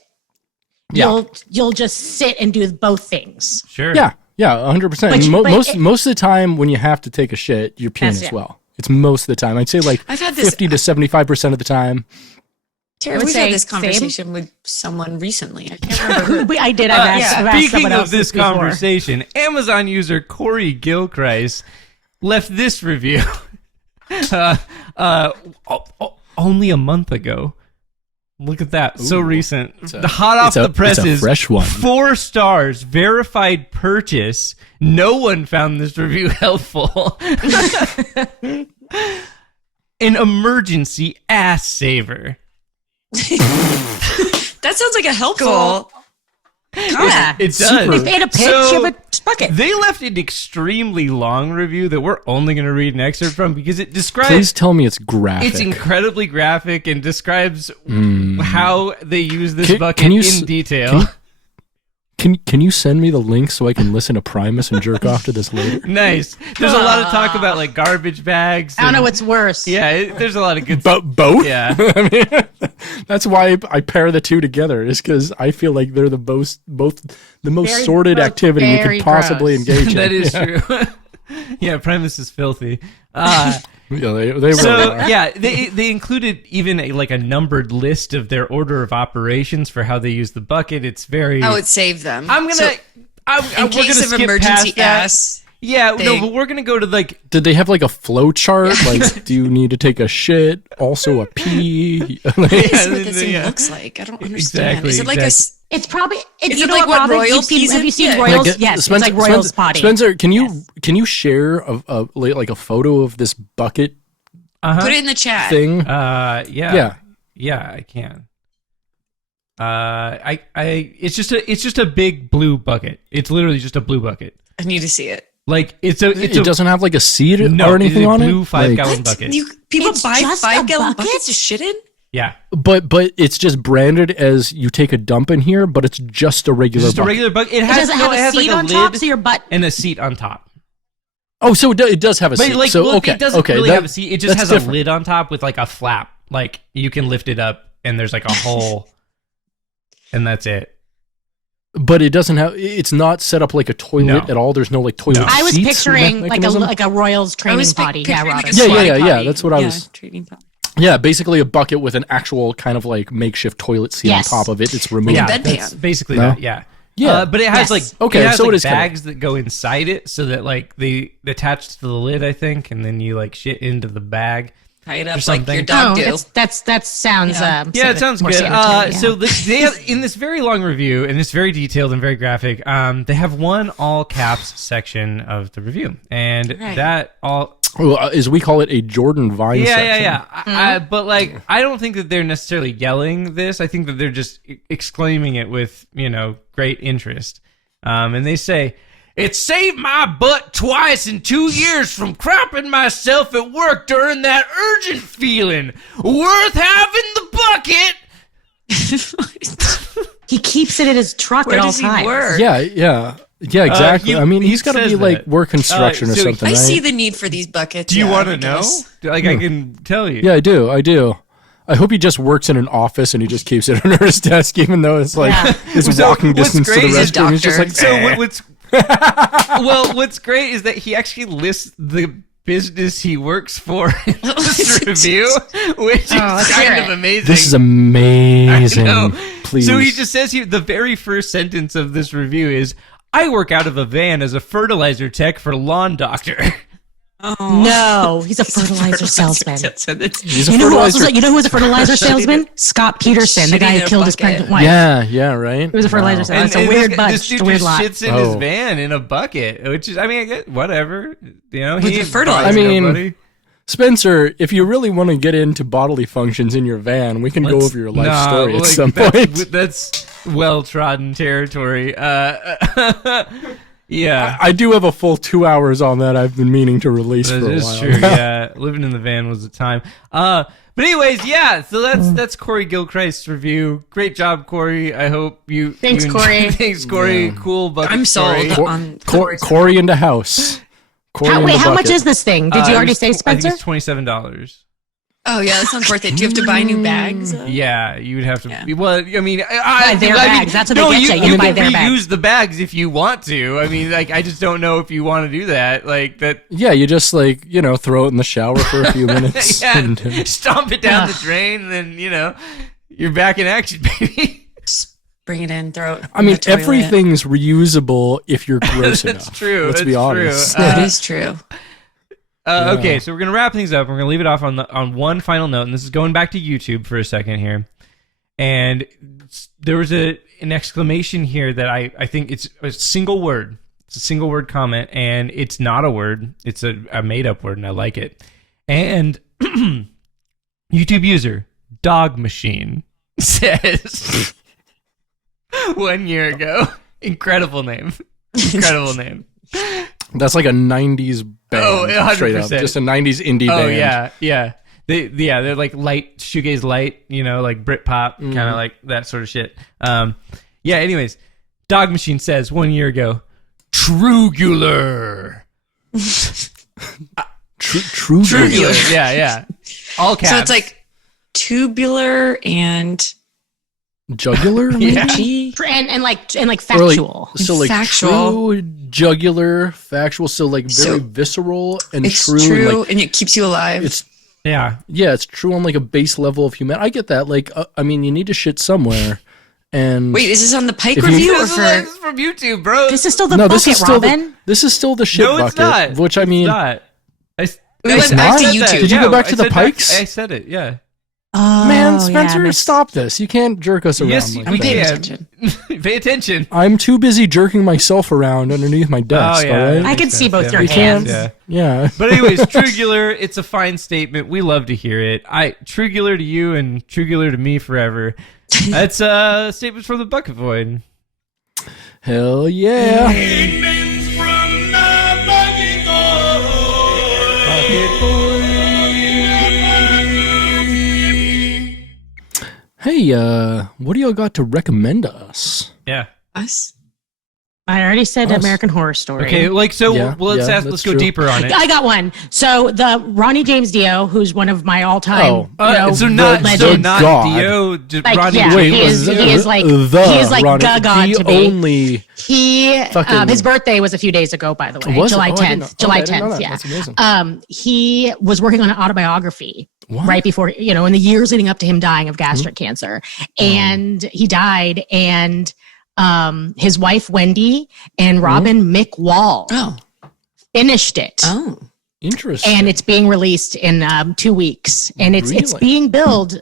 Yeah. you'll just sit and do both things. Sure. Yeah, 100%. But And you- but most of the time when you have to take a shit, you're peeing That's as it. well. It's most of the time. I'd say like I've had this. 50 to 75% of the time. Tara, I would we've say had this same. conversation with someone recently. I can't remember who. I did. I've asked Speaking someone of else this before. conversation, Amazon user Corey Gilchrist left this review only a month ago. Look at that. So recent. Hot off the presses. It's a fresh one. 4 stars. Verified purchase. No one found this review helpful. An emergency ass saver. That sounds like a helpful. Yeah, It does. Super. if in a pinch, So- you have a bucket. They left an extremely long review that we're only going to read an excerpt from because it describes. Please tell me it's graphic. It's incredibly graphic and describes how they use this Can- bucket can you in s- detail. Can you send me the link so I can listen to Primus and jerk off to this later? Nice. There's a lot of talk about like garbage bags. I don't know and- wmost worse. Yeah, there's a lot of good. Both? Yeah. I mean, that's why I pair the two together, is because I feel like they're the most Very sordid gross, activity you very could possibly gross. engage in. That is Yeah. true. Yeah, Primus is filthy. Yeah, they really So are. yeah, they included even a numbered list of their order of operations for how they use the bucket. It's very. How it saved them. I'm gonna. So, we're in gonna case of skip emergency past that. ass. Yeah, thing. but we're gonna go to Did they have like a flow chart? Like, do you need to take a shit? Also a pee? What is what Yeah, this thing yeah. looks like? I don't understand. Exactly, Is it like exactly. It's probably. Is you it know like what Robin? royal You've seen, peas have you in? seen Yeah. Royals? Like, Yes, Spencer, it's like Royals potty. Spencer, can you Yes. can you share a photo of this bucket Put it in the chat. thing? Yeah, I can. It's just a big blue bucket. It's literally just a blue bucket. I need to see it. Like it doesn't have like a seat no, or anything it's a on blue it. 5-gallon bucket. People It's buy just a 5-gallon bucket? buckets to shit in? Yeah, But it's just branded as you take a dump in here, but it's just a regular just a bucket. regular bucket. It doesn't have a seat on top, so your butt. and a seat on top. Oh, so it does have a But seat. like, So look, okay, it doesn't okay, really that- have a seat. It just that's has different. a lid on top with like a flap. Like you can lift it up, and there's like a hole, and that's it. But it doesn't have. It's not set up like a toilet No. at all. There's no like toilet. I was seats picturing mechanism? like a Royals I training was potty. Yeah, picturing like Robin. a Yeah, squatty yeah. potty. That's what I was- Training potty. Yeah, basically a bucket with an actual kind of like makeshift toilet seat Yes. on top of it. It's removed. Yeah, bedpan. that's basically No? that. Yeah. Yeah. But it has Yes. like Okay, it has so like it is kinda- bags that go inside it, so that like they attach to the lid, I think, and then you like shit into the bag. Tie it Or up like something. your dog do. That sounds. Yeah. Yeah, it sounds more good. sanitary, So yeah. they have in this very long review, and it's very detailed and very graphic. They have one all caps section of the review, and Right. Well, as we call it, a Jordan Vine section. yeah. But like, I don't think that they're necessarily yelling this. I think that they're just exclaiming it with great interest. And they say, "It saved my butt twice in 2 years from crapping myself at work during that urgent feeling. Worth having the bucket." He keeps it in his truck Where at all does he times. work? Yeah, exactly. he- I mean, he he's got to says be like that. work construction or so something, I right? see the need for these buckets. Do you yeah, want I to know? guess. Like, I can tell you. Yeah, I do. I hope he just works in an office and he just keeps it under his desk, even though it's like Yeah. his So walking what's distance to the great is restroom. He's just doctor. like, So "Eh." what's great is that he actually lists the business he works for in this review, which is let's hear kind of it. amazing. This is amazing. I know. Please. So he just says here, the very first sentence of this review is, "I work out of a van as a fertilizer tech for Lawn Doctor." No, he's a fertilizer salesman. He's a You know who else fertilizer- you know who was a fertilizer salesman? Scott Peterson, the guy Shitting who a killed his bucket. pregnant wife. Yeah, right. He was a fertilizer salesman. It's a weird bunch. this It's a dude weird just lot. shits in his Oh. van in a bucket, which is, I mean, I get whatever. He With the ain't fertilizer. bothering I mean, nobody. Spencer, if you really want to get into bodily functions in your van, we can go over your life story at like, some that's, point. That's well-trodden territory. Yeah. I do have a full 2 hours on that I've been meaning to release That for a is while. true. Yeah, living in the van was a time. But anyways, yeah. So that's Corey Gilchrist's review. Great job, Corey. I hope you. Thanks, you Corey. Thanks, Corey. Cool bucket. I'm sold story. on Corey in the house. Corey in Wait, the how much bucket. is this thing? Did you already say, I think Spencer? it's $27. Oh yeah, that sounds worth it. Do you have to buy new bags? Yeah, you would have to. Yeah. Well, I mean, Buy their bags. That's what they get you. You You buy can their reuse bags. the bags if you want to. I mean, like, I just don't know if you want to do that. Like that. Yeah, you just like, throw it in the shower for a few minutes. Yeah, and- stomp it down the drain, and then you're back in action, baby. Bring it in, throw it. I in mean, the toilet. everything's reusable if you're gross That's enough. true. Let's be That's honest. true. That is true. Okay, so we're gonna wrap things up. We're gonna leave it off on one final note, and this is going back to YouTube for a second here. And there was an exclamation here that I think it's a single word. It's a single word comment, and it's not a word. It's a made up word, and I like it. And YouTube user Dog Machine says 1 year ago, incredible name. That's like a 90s band. Oh, 100%. Straight up. Just a 90s indie Oh band. yeah. They're like light shoegaze light, like Brit pop, kind of like that sort of shit. Anyways, Dog Machine says 1 year ago, Trugular. True. Trugular. Yeah. All caps. So it's like tubular and jugular, maybe? And like factual. So like Factual. true jugular, factual. So like very visceral and It's true. true, And and it keeps you alive. it's Yeah. it's true on like a base level of humanity. I get that. Like, I mean, you need to shit somewhere. And Wait, is this on the Pike If you- review or This for? is from YouTube, bro. This is still the no, bucket, this is still Robin. this is still the shit no, it's bucket. not. Which I mean, it's not. We It's went back to not? YouTube. Did you go back to I the said Pikes? I said it. Yeah. man, Spenser, stop this. You can't jerk us around Yes, like we that. paying can. attention. Pay attention. I'm too busy jerking myself around underneath my desk. Oh, yeah. All right? I can see both your You hands. can't. Yeah. Yeah. But anyways, Trugular, it's a fine statement. We love to hear it. Trugular to you and Trugular to me forever. That's statements from the Bucket Void. Hell yeah. Hey, what do y'all got to recommend us? Yeah. Us? I already said Us. American Horror Story. Okay, like so. Yeah, let's yeah, let's that's go true. deeper on it. I got one. So the Ronnie James Dio, who's one of my all-time, So not legends. God. Dio. Just Like, Ronnie yeah, James. he is like Ronnie, Gaga the to me. only He Fucking- his birthday was a few days ago, by the way, Was it? July Oh, I didn't 10th. know. July Okay, I didn't know 10th. that. Yeah. That's amazing. He was working on an autobiography What? right before, in the years leading up to him dying of gastric cancer, and he died, and his wife Wendy and Robin Mick Wall Oh. finished it. Oh. Interesting. And it's being released in 2 weeks, and it's Really? being billed.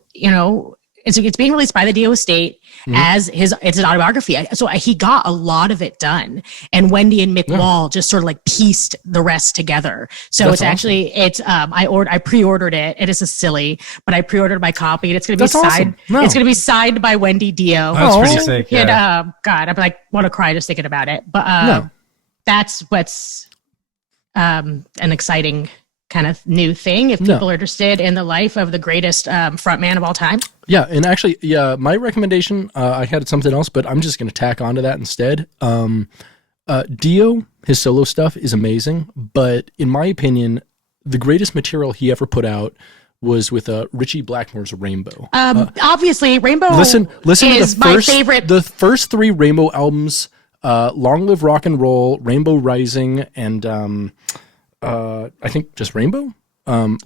It's being released by the Dio estate as it's an autobiography. So he got a lot of it done, and Wendy and Mick Wall just sort of like pieced the rest together. So That's it's actually I pre-ordered it. It is a silly, but I pre-ordered my copy, and it's going to be That's awesome. No. It's going to be signed by Wendy Dio. That's pretty Oh. sick. And Yeah. God, I'm like want to cry just thinking about it. But No. that's what's an exciting kind of new thing if people are interested in the life of the greatest frontman of all time. Yeah, and actually, my recommendation, I had something else, but I'm just going to tack onto that instead. Dio, his solo stuff is amazing, but in my opinion, the greatest material he ever put out was with Richie Blackmore's Rainbow. Obviously, Rainbow Listen is to the my favorite. first three Rainbow albums, Long Live Rock and Roll, Rainbow Rising, and I think just Rainbow. It's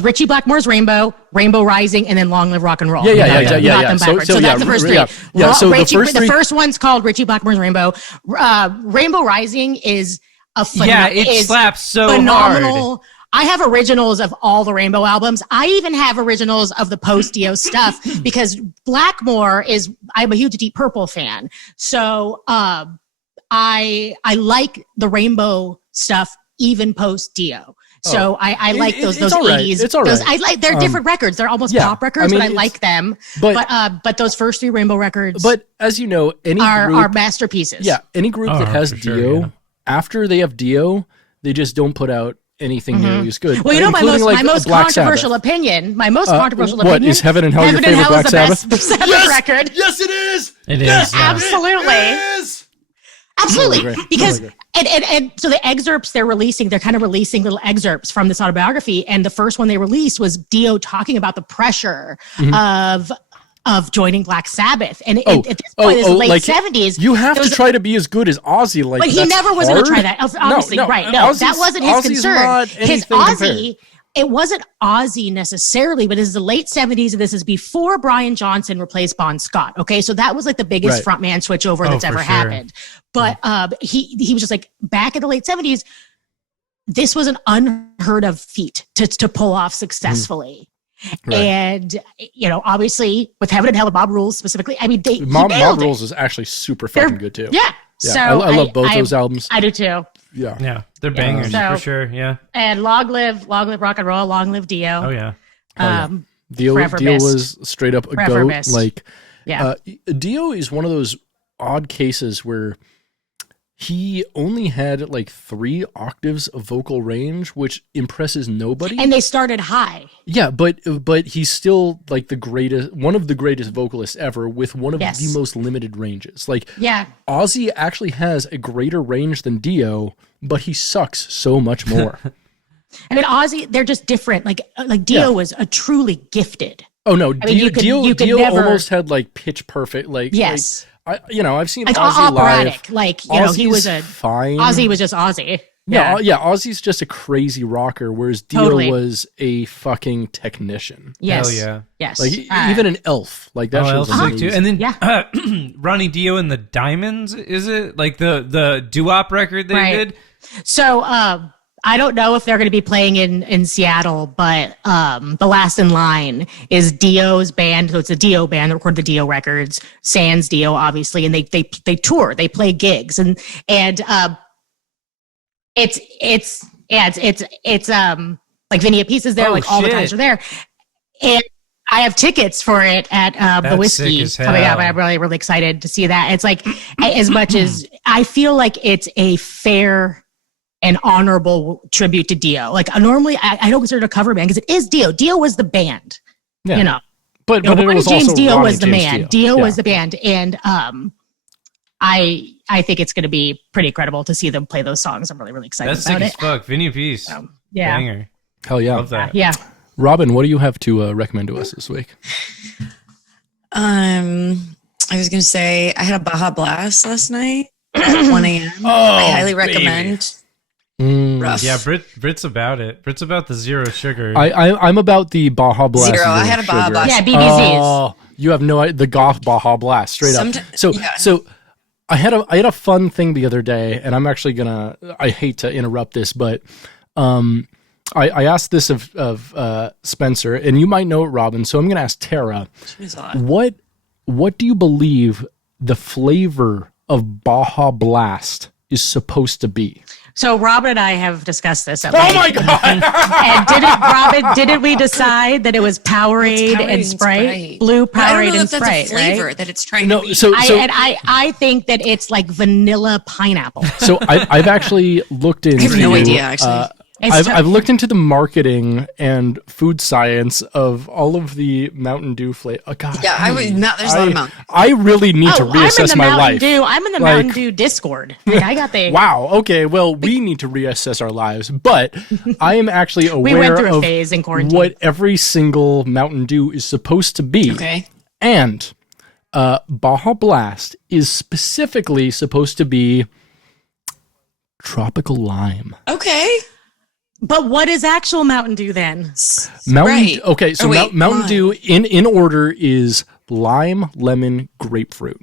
Richie Blackmore's Rainbow, Rainbow Rising, and then Long Live Rock and Roll. Yeah. You got them backwards. So that's the first three. Yeah, so the first the three- first one's called Richie Blackmore's Rainbow. Rainbow Rising is a Yeah, it slaps so phenomenal. hard. I have originals of all the Rainbow albums. I even have originals of the post-Dio stuff because Blackmore I'm a huge Deep Purple fan. So I like the Rainbow stuff even post-Dio. So I like those it's all right. 80s. It's all right. I like they're different records. They're almost pop records, but I like them. But those first three Rainbow records But as you know, any are group, masterpieces. yeah, any group that has for sure, Dio, yeah. after they have Dio, they just don't put out anything nearly as good. Well, my including, most, like, my most Black controversial Sabbath. opinion. My most controversial What, opinion. is Heaven and Hell your favorite Black is the Sabbath? best Sabbath record. Yes, it is. It is. Yes, yeah. Absolutely. it is. Absolutely. Really great. Because Really and so the excerpts they're kind of releasing little excerpts from this autobiography. And the first one they released was Dio talking about the pressure of joining Black Sabbath. And at this point, it's the late like, 70s. You have to try to be as good as Ozzy. Like, But he that's never was going to hard. try that. Obviously, right. No, Ozzy's- that wasn't his Ozzy's concern. not His anything Ozzy, it wasn't Ozzy necessarily, but this is the late 70s, and this is before Brian Johnson replaced Bon Scott. Okay, so that was like the biggest Right. frontman switchover that's for ever sure. happened. But he was just like, back in the late 70s, this was an unheard of feat to pull off successfully. Right. And, obviously with Heaven and Hell and Mob Rules specifically, I mean, he Mob nailed it. Rules is actually super fucking good too. Yeah. Yeah, So I love both those albums. I do too. Yeah. Yeah, they're bangers So- for sure. Yeah. And long live rock and roll, long live Dio. Oh yeah. Dio Forever was straight up a Forever goat. missed. Like, Yeah. Dio is one of those odd cases where he only had like 3 octaves of vocal range, which impresses nobody. And they started high. Yeah, but he's still like one of the greatest vocalists ever, with one of Yes. the most limited ranges. Like, Yeah. Ozzy actually has a greater range than Dio, but he sucks so much more. I mean, Ozzy, they're just different. Like Dio Yeah. was a truly gifted Oh no, I mean, you could Dio never- almost had like pitch perfect, like Yes. I've seen like Ozzy operatic, live. like he Ozzy's was a fine. Ozzy was just Ozzy. Yeah, Ozzy's just a crazy rocker, whereas Dio Totally. was a fucking technician. Yes. Hell yeah. Yes. Like even an elf, like that. Oh, shit Elf's was sick amazing. too. And then Yeah. Ronnie Dio and the Diamonds, is it? Like the doo-wop record they Right. did? So I don't know if they're going to be playing in Seattle, but The Last in Line is Dio's band. So it's a Dio band that recorded the Dio records, sans Dio, obviously, and they tour, they play gigs, and it's like Vinny Appice is there, Oh, like all the shit. guys are there, and I have tickets for it at the That's Whiskey sick as coming up. hell. I'm really, really excited to see that. It's like as much as I feel like it's a fair and honorable tribute to Dio. Like normally I don't consider it a cover band because it is Dio. Dio was the band, Yeah. you know. But Ronnie it was James also Dio Ronnie was the James man. Dio. Dio Yeah. was the band, and I think it's going to be pretty incredible to see them play those songs. I'm really, really excited That's sick about as it. fuck. Vinny Appice. Yeah, Banger. Hell yeah. Love that. yeah. Robin, what do you have to recommend to us this week? I was gonna say I had a Baja Blast last night at 1 a.m. Oh, I highly recommend. Rough. Yeah, Brit's about it. Brit's about the zero sugar. I'm about the Baja Blast. Zero. I had a Baja sugar. Blast. Yeah, BBZs. Oh, you have no idea. The goth Baja Blast, straight up. Yeah. So I had a fun thing the other day, and I'm actually I hate to interrupt this, but I asked this of Spenser, and you might know it, Robin. So I'm gonna ask Tara, She's hot. what do you believe the flavor of Baja Blast is supposed to be? So Robin and I have discussed this. At Oh length. my god! And didn't we decide that it was Powerade Powerade and Sprite? Blue But I don't Powerade know and if that's Sprite, a flavor right? that it's trying No, to be. so I think that it's like vanilla pineapple. so I've actually looked into. I have no idea, actually. I've looked into the marketing and food science of all of the Mountain Dew flavor. Oh, God, Yeah, there's a lot of Mountain. I really need to I'm in reassess the my Mountain life. Dew. I'm in the Like- Mountain Dew Discord. Like, I got the. Wow. Okay. Well, we need to reassess our lives, but I am actually We went aware through a of phase in quarantine. what every single Mountain Dew is supposed to be. Okay. And Baja Blast is specifically supposed to be tropical lime. Okay. But what is actual Mountain Dew then? Mountain. Right. Okay, so Oh, wait, Mountain lime. Dew in order is lime, lemon, grapefruit.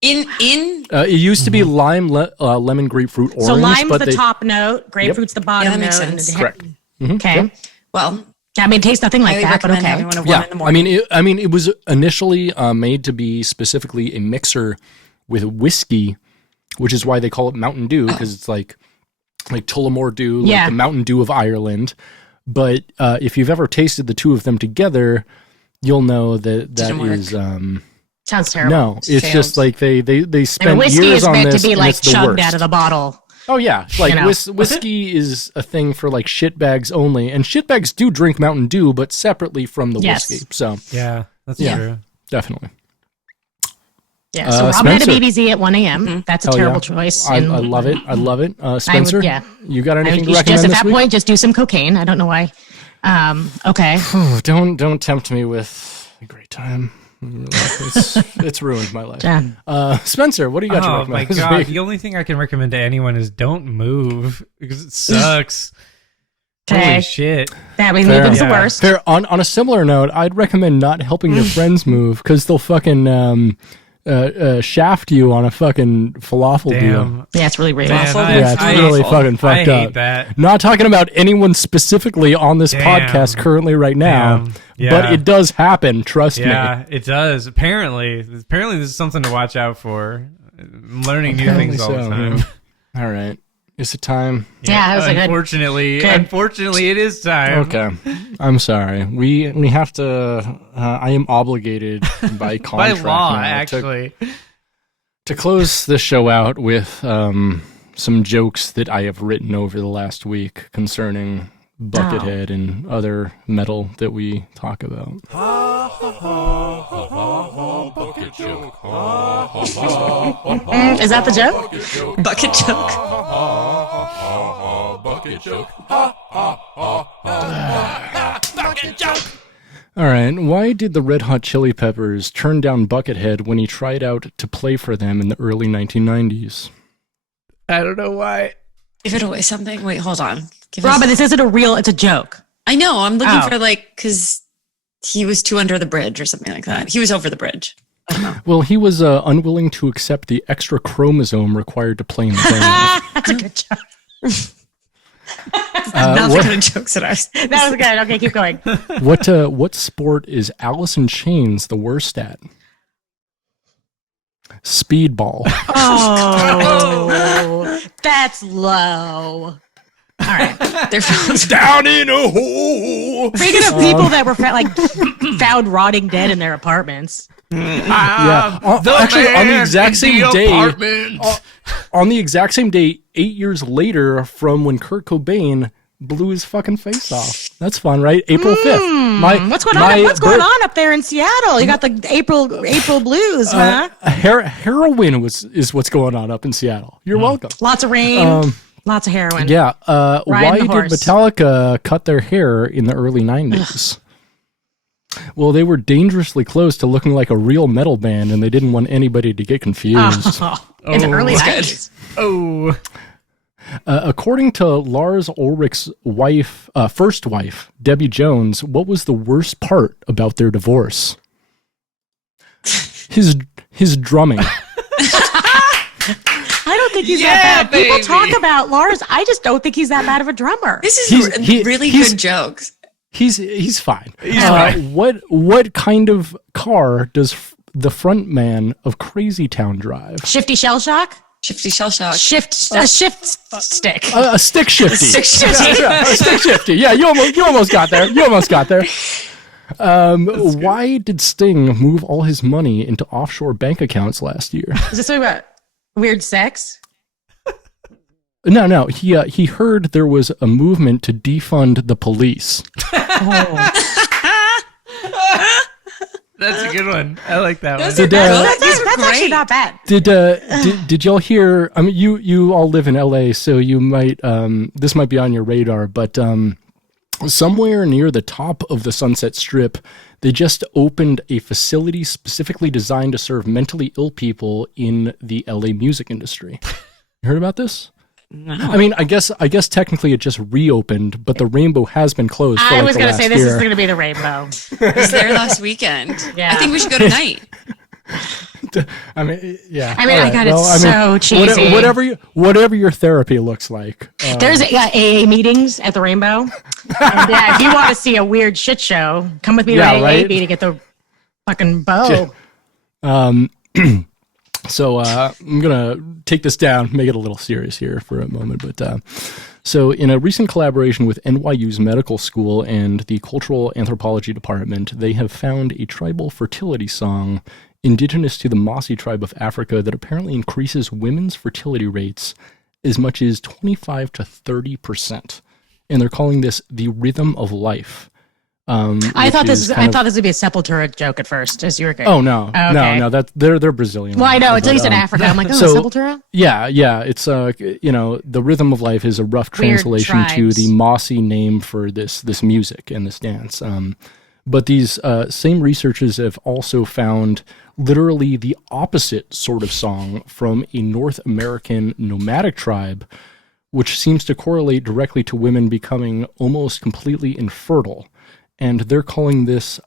In It used to be lime, lemon, grapefruit, orange. So lime's but the they, top note, grapefruit's the bottom Yeah, that makes note. sense. Correct. Okay. well, I mean, it tastes nothing like highly that, but recommend okay. having one of Yeah, one in the morning. I mean, it was initially made to be specifically a mixer with whiskey, which is why they call it Mountain Dew because it's like Tullamore Dew, like Yeah. the Mountain Dew of Ireland. But if you've ever tasted the two of them together, you'll know that Didn't work. is Sounds terrible. no. It's failed. just like they I mean, spent whiskey years is on meant this, to be and like it's the chugged worst. out of the bottle. Oh yeah, like You know. whiskey is a thing for like shitbags only, and shitbags do drink Mountain Dew, but separately from the Yes. whiskey. So yeah, that's Yeah. true. definitely, Yeah. So Robin had a Spenser. BBZ at 1 a.m. That's a Hell terrible yeah. choice. I And love it. I love it. Spencer, yeah. you got I anything mean, to you should recommend just at this that week? point just do some cocaine. I don't know why. Okay. Oh, don't tempt me with a great time. It's ruined my life. Yeah. Spencer, what do you got to Oh recommend my this god! week? The only thing I can recommend to anyone is don't move because it sucks. Okay. Holy shit! That means Fair. moving's the Yeah. worst. Fair. On a similar note, I'd recommend not helping your friends move because they'll fucking shaft you on a fucking falafel deal. Damn. Yeah, it's really real. Man, Yeah, it's really fucking I fucked hate up. that. Not talking about anyone specifically on this Damn. podcast currently right now, Damn. Yeah. but it does happen. Trust me. Yeah, it does. Apparently, this is something to watch out for. I'm learning new Apparently things all the so, time. yeah. All right. Is it time? Yeah, that was a good- unfortunately, good. unfortunately, it is time. Okay. I'm sorry. We have to. I am obligated by By contract law, now actually. to close the show out with some jokes that I have written over the last week concerning Buckethead and other metal that we talk about. Bucket joke. Is that the joke? Bucket joke. Bucket joke. Bucket joke. All right. Why did the Red Hot Chili Peppers turn down Buckethead when he tried out to play for them in the early 1990s? I don't know why. Give it away something. Wait, hold on. Robin, this isn't it's a joke. I know. I'm looking for because he was too under the bridge or something like that. He was over the bridge. I don't know. Well, he was unwilling to accept the extra chromosome required to play in the band. That's a good joke. Not the kind of jokes that I was. That was good. Okay, keep going. What sport is Alice in Chains the worst at? Speedball. Oh, that's low. All right. They're Down in a hole. Speaking of people that were found rotting dead in their apartments. Yeah. Actually, on the exact same day, on the exact same day, 8 years later from when Kurt Cobain blew his fucking face off. That's fun, right? April 5th. What's going on? What's going on up there in Seattle? You got the April blues, huh? Heroin is what's going on up in Seattle. You're welcome. Lots of rain. Lots of heroin. Yeah. Why did horse. Metallica cut their hair in the early 90s? Well, they were dangerously close to looking like a real metal band, and they didn't want anybody to get confused. In the early 90s. Oh. According to Lars Ulrich's first wife, Debbie Jones, what was the worst part about their divorce? His drumming. I don't think he's that bad. Baby. People talk about Lars. I just don't think he's that bad of a drummer. This is really good jokes. He's fine. He's fine. What kind of car does the front man of Crazy Town drive? Shifty Shell Shock? Shifty Shell Shock. A shift stick. A stick shifty. Stick shifty. A stick shifty. Yeah, you almost got there. Why did Sting move all his money into offshore bank accounts last year? Is this something about weird sex? No. He heard there was a movement to defund the police. That's a good one. I like that one. That's actually not bad. Did y'all hear? I mean, you all live in LA, so you might this might be on your radar, but somewhere near the top of the Sunset Strip, they just opened a facility specifically designed to serve mentally ill people in the LA music industry. You heard about this? No. I mean, I guess technically it just reopened, but the Rainbow has been closed. I was going to say this is going to be the Rainbow. I was there last weekend. Yeah. I think we should go tonight. I mean, yeah. I mean, so cheesy. Whatever your therapy looks like. There's AA meetings at the Rainbow. And if you want to see a weird shit show, come with me to AA meeting to get the fucking bow. So I'm going to take this down, make it a little serious here for a moment. But so in a recent collaboration with NYU's medical school and the Cultural Anthropology Department, they have found a tribal fertility song indigenous to the Mossi tribe of Africa that apparently increases women's fertility rates as much as 25 to 30%. And they're calling this the rhythm of life. I thought this would be a Sepultura joke at first, as you were going. Oh no, no, that's they're Brazilian. Well, I know it's at least in Africa. I'm like, Sepultura. Yeah, it's the rhythm of life is a rough translation to the Mossi name for this music and this dance. But these same researchers have also found literally the opposite sort of song from a North American nomadic tribe, which seems to correlate directly to women becoming almost completely infertile. And they're calling this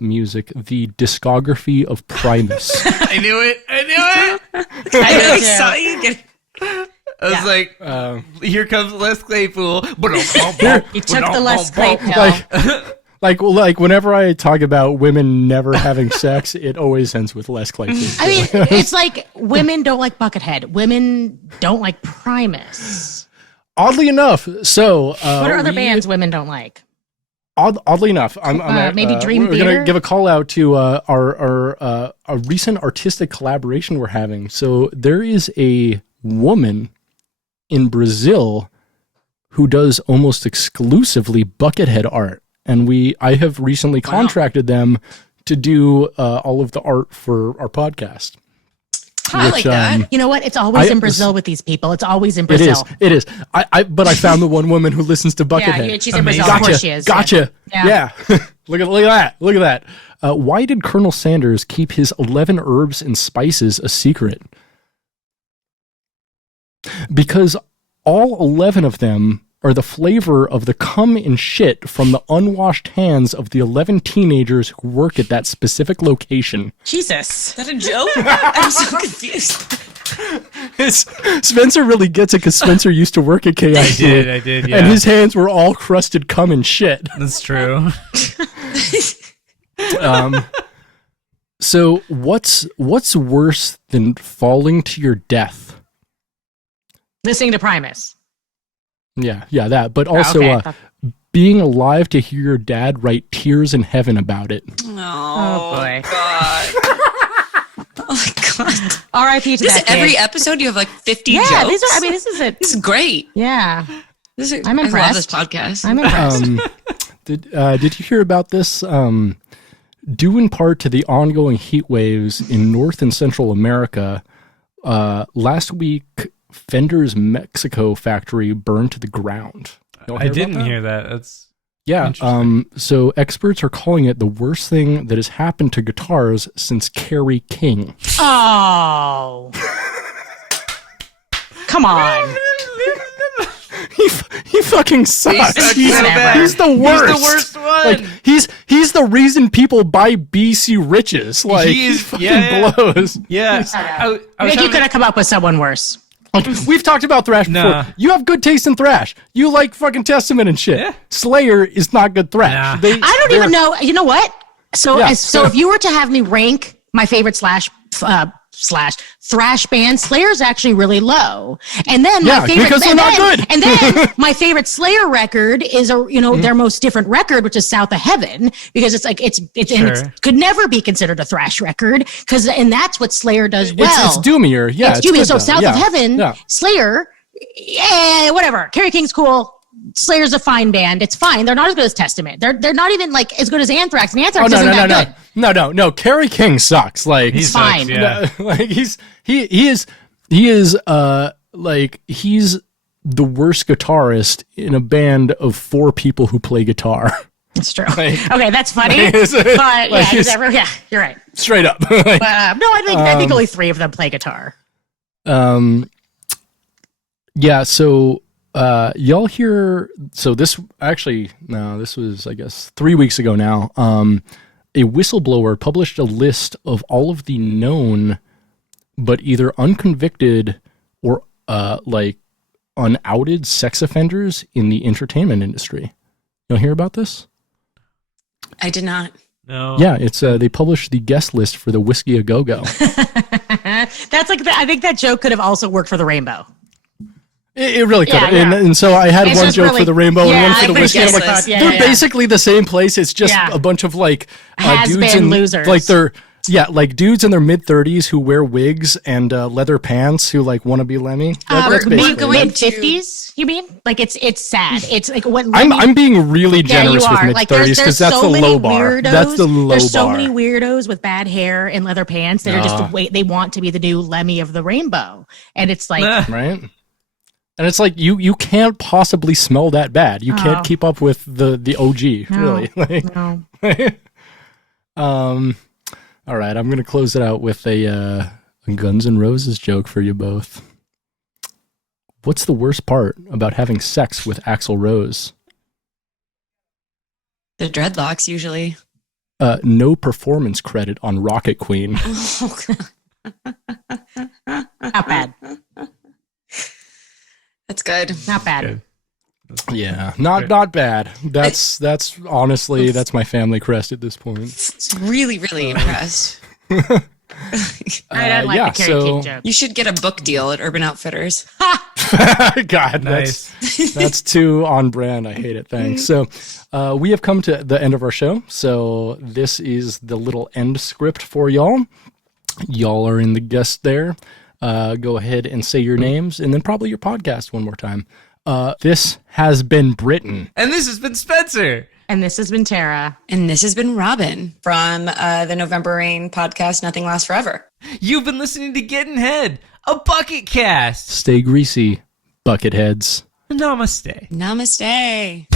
music the discography of Primus. I knew it. I really saw you get. I was like, here comes Les Claypool. You took the Les Claypilled. Like whenever I talk about women never having sex, it always ends with Les Claypool. I mean, it's like women don't like Buckethead. Women don't like Primus. Oddly enough, so what are other bands women don't like? Oddly enough, maybe Dream Theater. We're going to give a call out to our recent artistic collaboration we're having. So there is a woman in Brazil who does almost exclusively Buckethead art, and I have recently contracted them to do all of the art for our podcast. I like that. You know what? It's always in Brazil with these people. It's always in Brazil. It is. But I found the one woman who listens to Buckethead. Yeah, she's in Brazil. Of course she is. Gotcha. Yeah. Look at that. Why did Colonel Sanders keep his 11 herbs and spices a secret? Because all 11 of them are the flavor of the cum and shit from the unwashed hands of the 11 teenagers who work at that specific location. Jesus. Is that a joke? I'm so confused. Spenser really gets it because Spenser used to work at KIC. I did, yeah. And his hands were all crusted cum and shit. That's true. So what's worse than falling to your death? Listening to Primus. Yeah, that. But also Okay. being alive to hear your dad write Tears in Heaven about it. Oh, boy. God. Oh, my God. R.I.P. to This that kid. every episode you have like 50 Yeah, jokes? this is it. This is great. Yeah. I'm I love impressed. this podcast. I'm impressed. Did you hear about this? Due in part to the ongoing heat waves in North and Central America, last week Fender's Mexico factory burned to the ground. I didn't hear that. That's Yeah. interesting. So experts are calling it the worst thing that has happened to guitars since Kerry King. Oh. Come on. He fucking sucks. sucks He's, so bad. he's the worst. He's the worst one. Like he's the reason people buy BC Riches. Like he fucking blows. Yeah. I was think you having- could have come up with someone worse. Like, we've talked about thrash before. Nah. You have good taste in thrash. You like fucking Testament and shit. Yeah. Slayer is not good thrash. Nah. I don't even know. You know what? So Yeah. so if you were to have me rank my favorite slash thrash band, Slayer's actually really low. And then Yeah, my favorite because they're not good. And then my favorite Slayer record is their most different record, which is South of Heaven, because it's like and it could never be considered a thrash record and that's what Slayer does well. It's doomier. Yeah. It's doomier. good So though. South Yeah. of Heaven, Yeah. Slayer, whatever. Kerry King's cool. Slayer's a fine band. It's fine. They're not as good as Testament. They're not even like as good as Anthrax. And Anthrax isn't that good. No. Kerry King sucks. Like He's fine. Yeah. like he is like he's the worst guitarist in a band of 4 people who play guitar. It's true. Like- Okay, that's funny. Like, But yeah, you're right. Straight up. But no, I think only 3 of them play guitar. Yeah, so y'all hear this was I guess 3 weeks ago now. A whistleblower published a list of all of the known but either unconvicted or like unouted sex offenders in the entertainment industry. You'll hear about this? I did not. No. Yeah, it's they published the guest list for the Whiskey A Go Go. That's like I think that joke could have also worked for the Rainbow. It really could. Yeah, yeah. And so I had It's one just joke really- for the Rainbow and yeah, one for the I Whiskey. think I'm like, yes, yeah, they're yeah. basically the same place. It's just Yeah. a bunch of like Has-been dudes in losers. like like dudes in their mid-30s who wear wigs and leather pants who like want to be Lemmy. That's basically it. Mid-50s, you mean? Like it's sad. It's like what I'm being really yeah, you generous with are. mid-30s Like because there's that's so the many low bar. weirdos. That's the low There's so bar. many weirdos with bad hair and leather pants that are just they want to be the new Lemmy of the Rainbow, and it's like Right? And it's like you can't possibly smell that bad. You can't keep up with the OG, really. Like, no. All right, I'm gonna close it out with a Guns N' Roses joke for you both. What's the worst part about having sex with Axl Rose? The dreadlocks usually. No performance credit on Rocket Queen. Not bad. That's good. Not bad. Good. Yeah, not bad. That's honestly that's my family crest at this point. It's really, really impressed. I don't like the Kerry King joke. You should get a book deal at Urban Outfitters. God, Nice. that's too on brand. I hate it. Thanks. So we have come to the end of our show. So this is the little end script for y'all. Y'all are in the guest there. Go ahead and say your names and then probably your podcast one more time. This has been Britain. And this has been Spenser. And this has been Tara. And this has been Robin from the November Rain podcast, Nothing Lasts Forever. You've been listening to Gettin Head, a Bucketcast. Stay greasy, Bucketheads. Namaste. Namaste.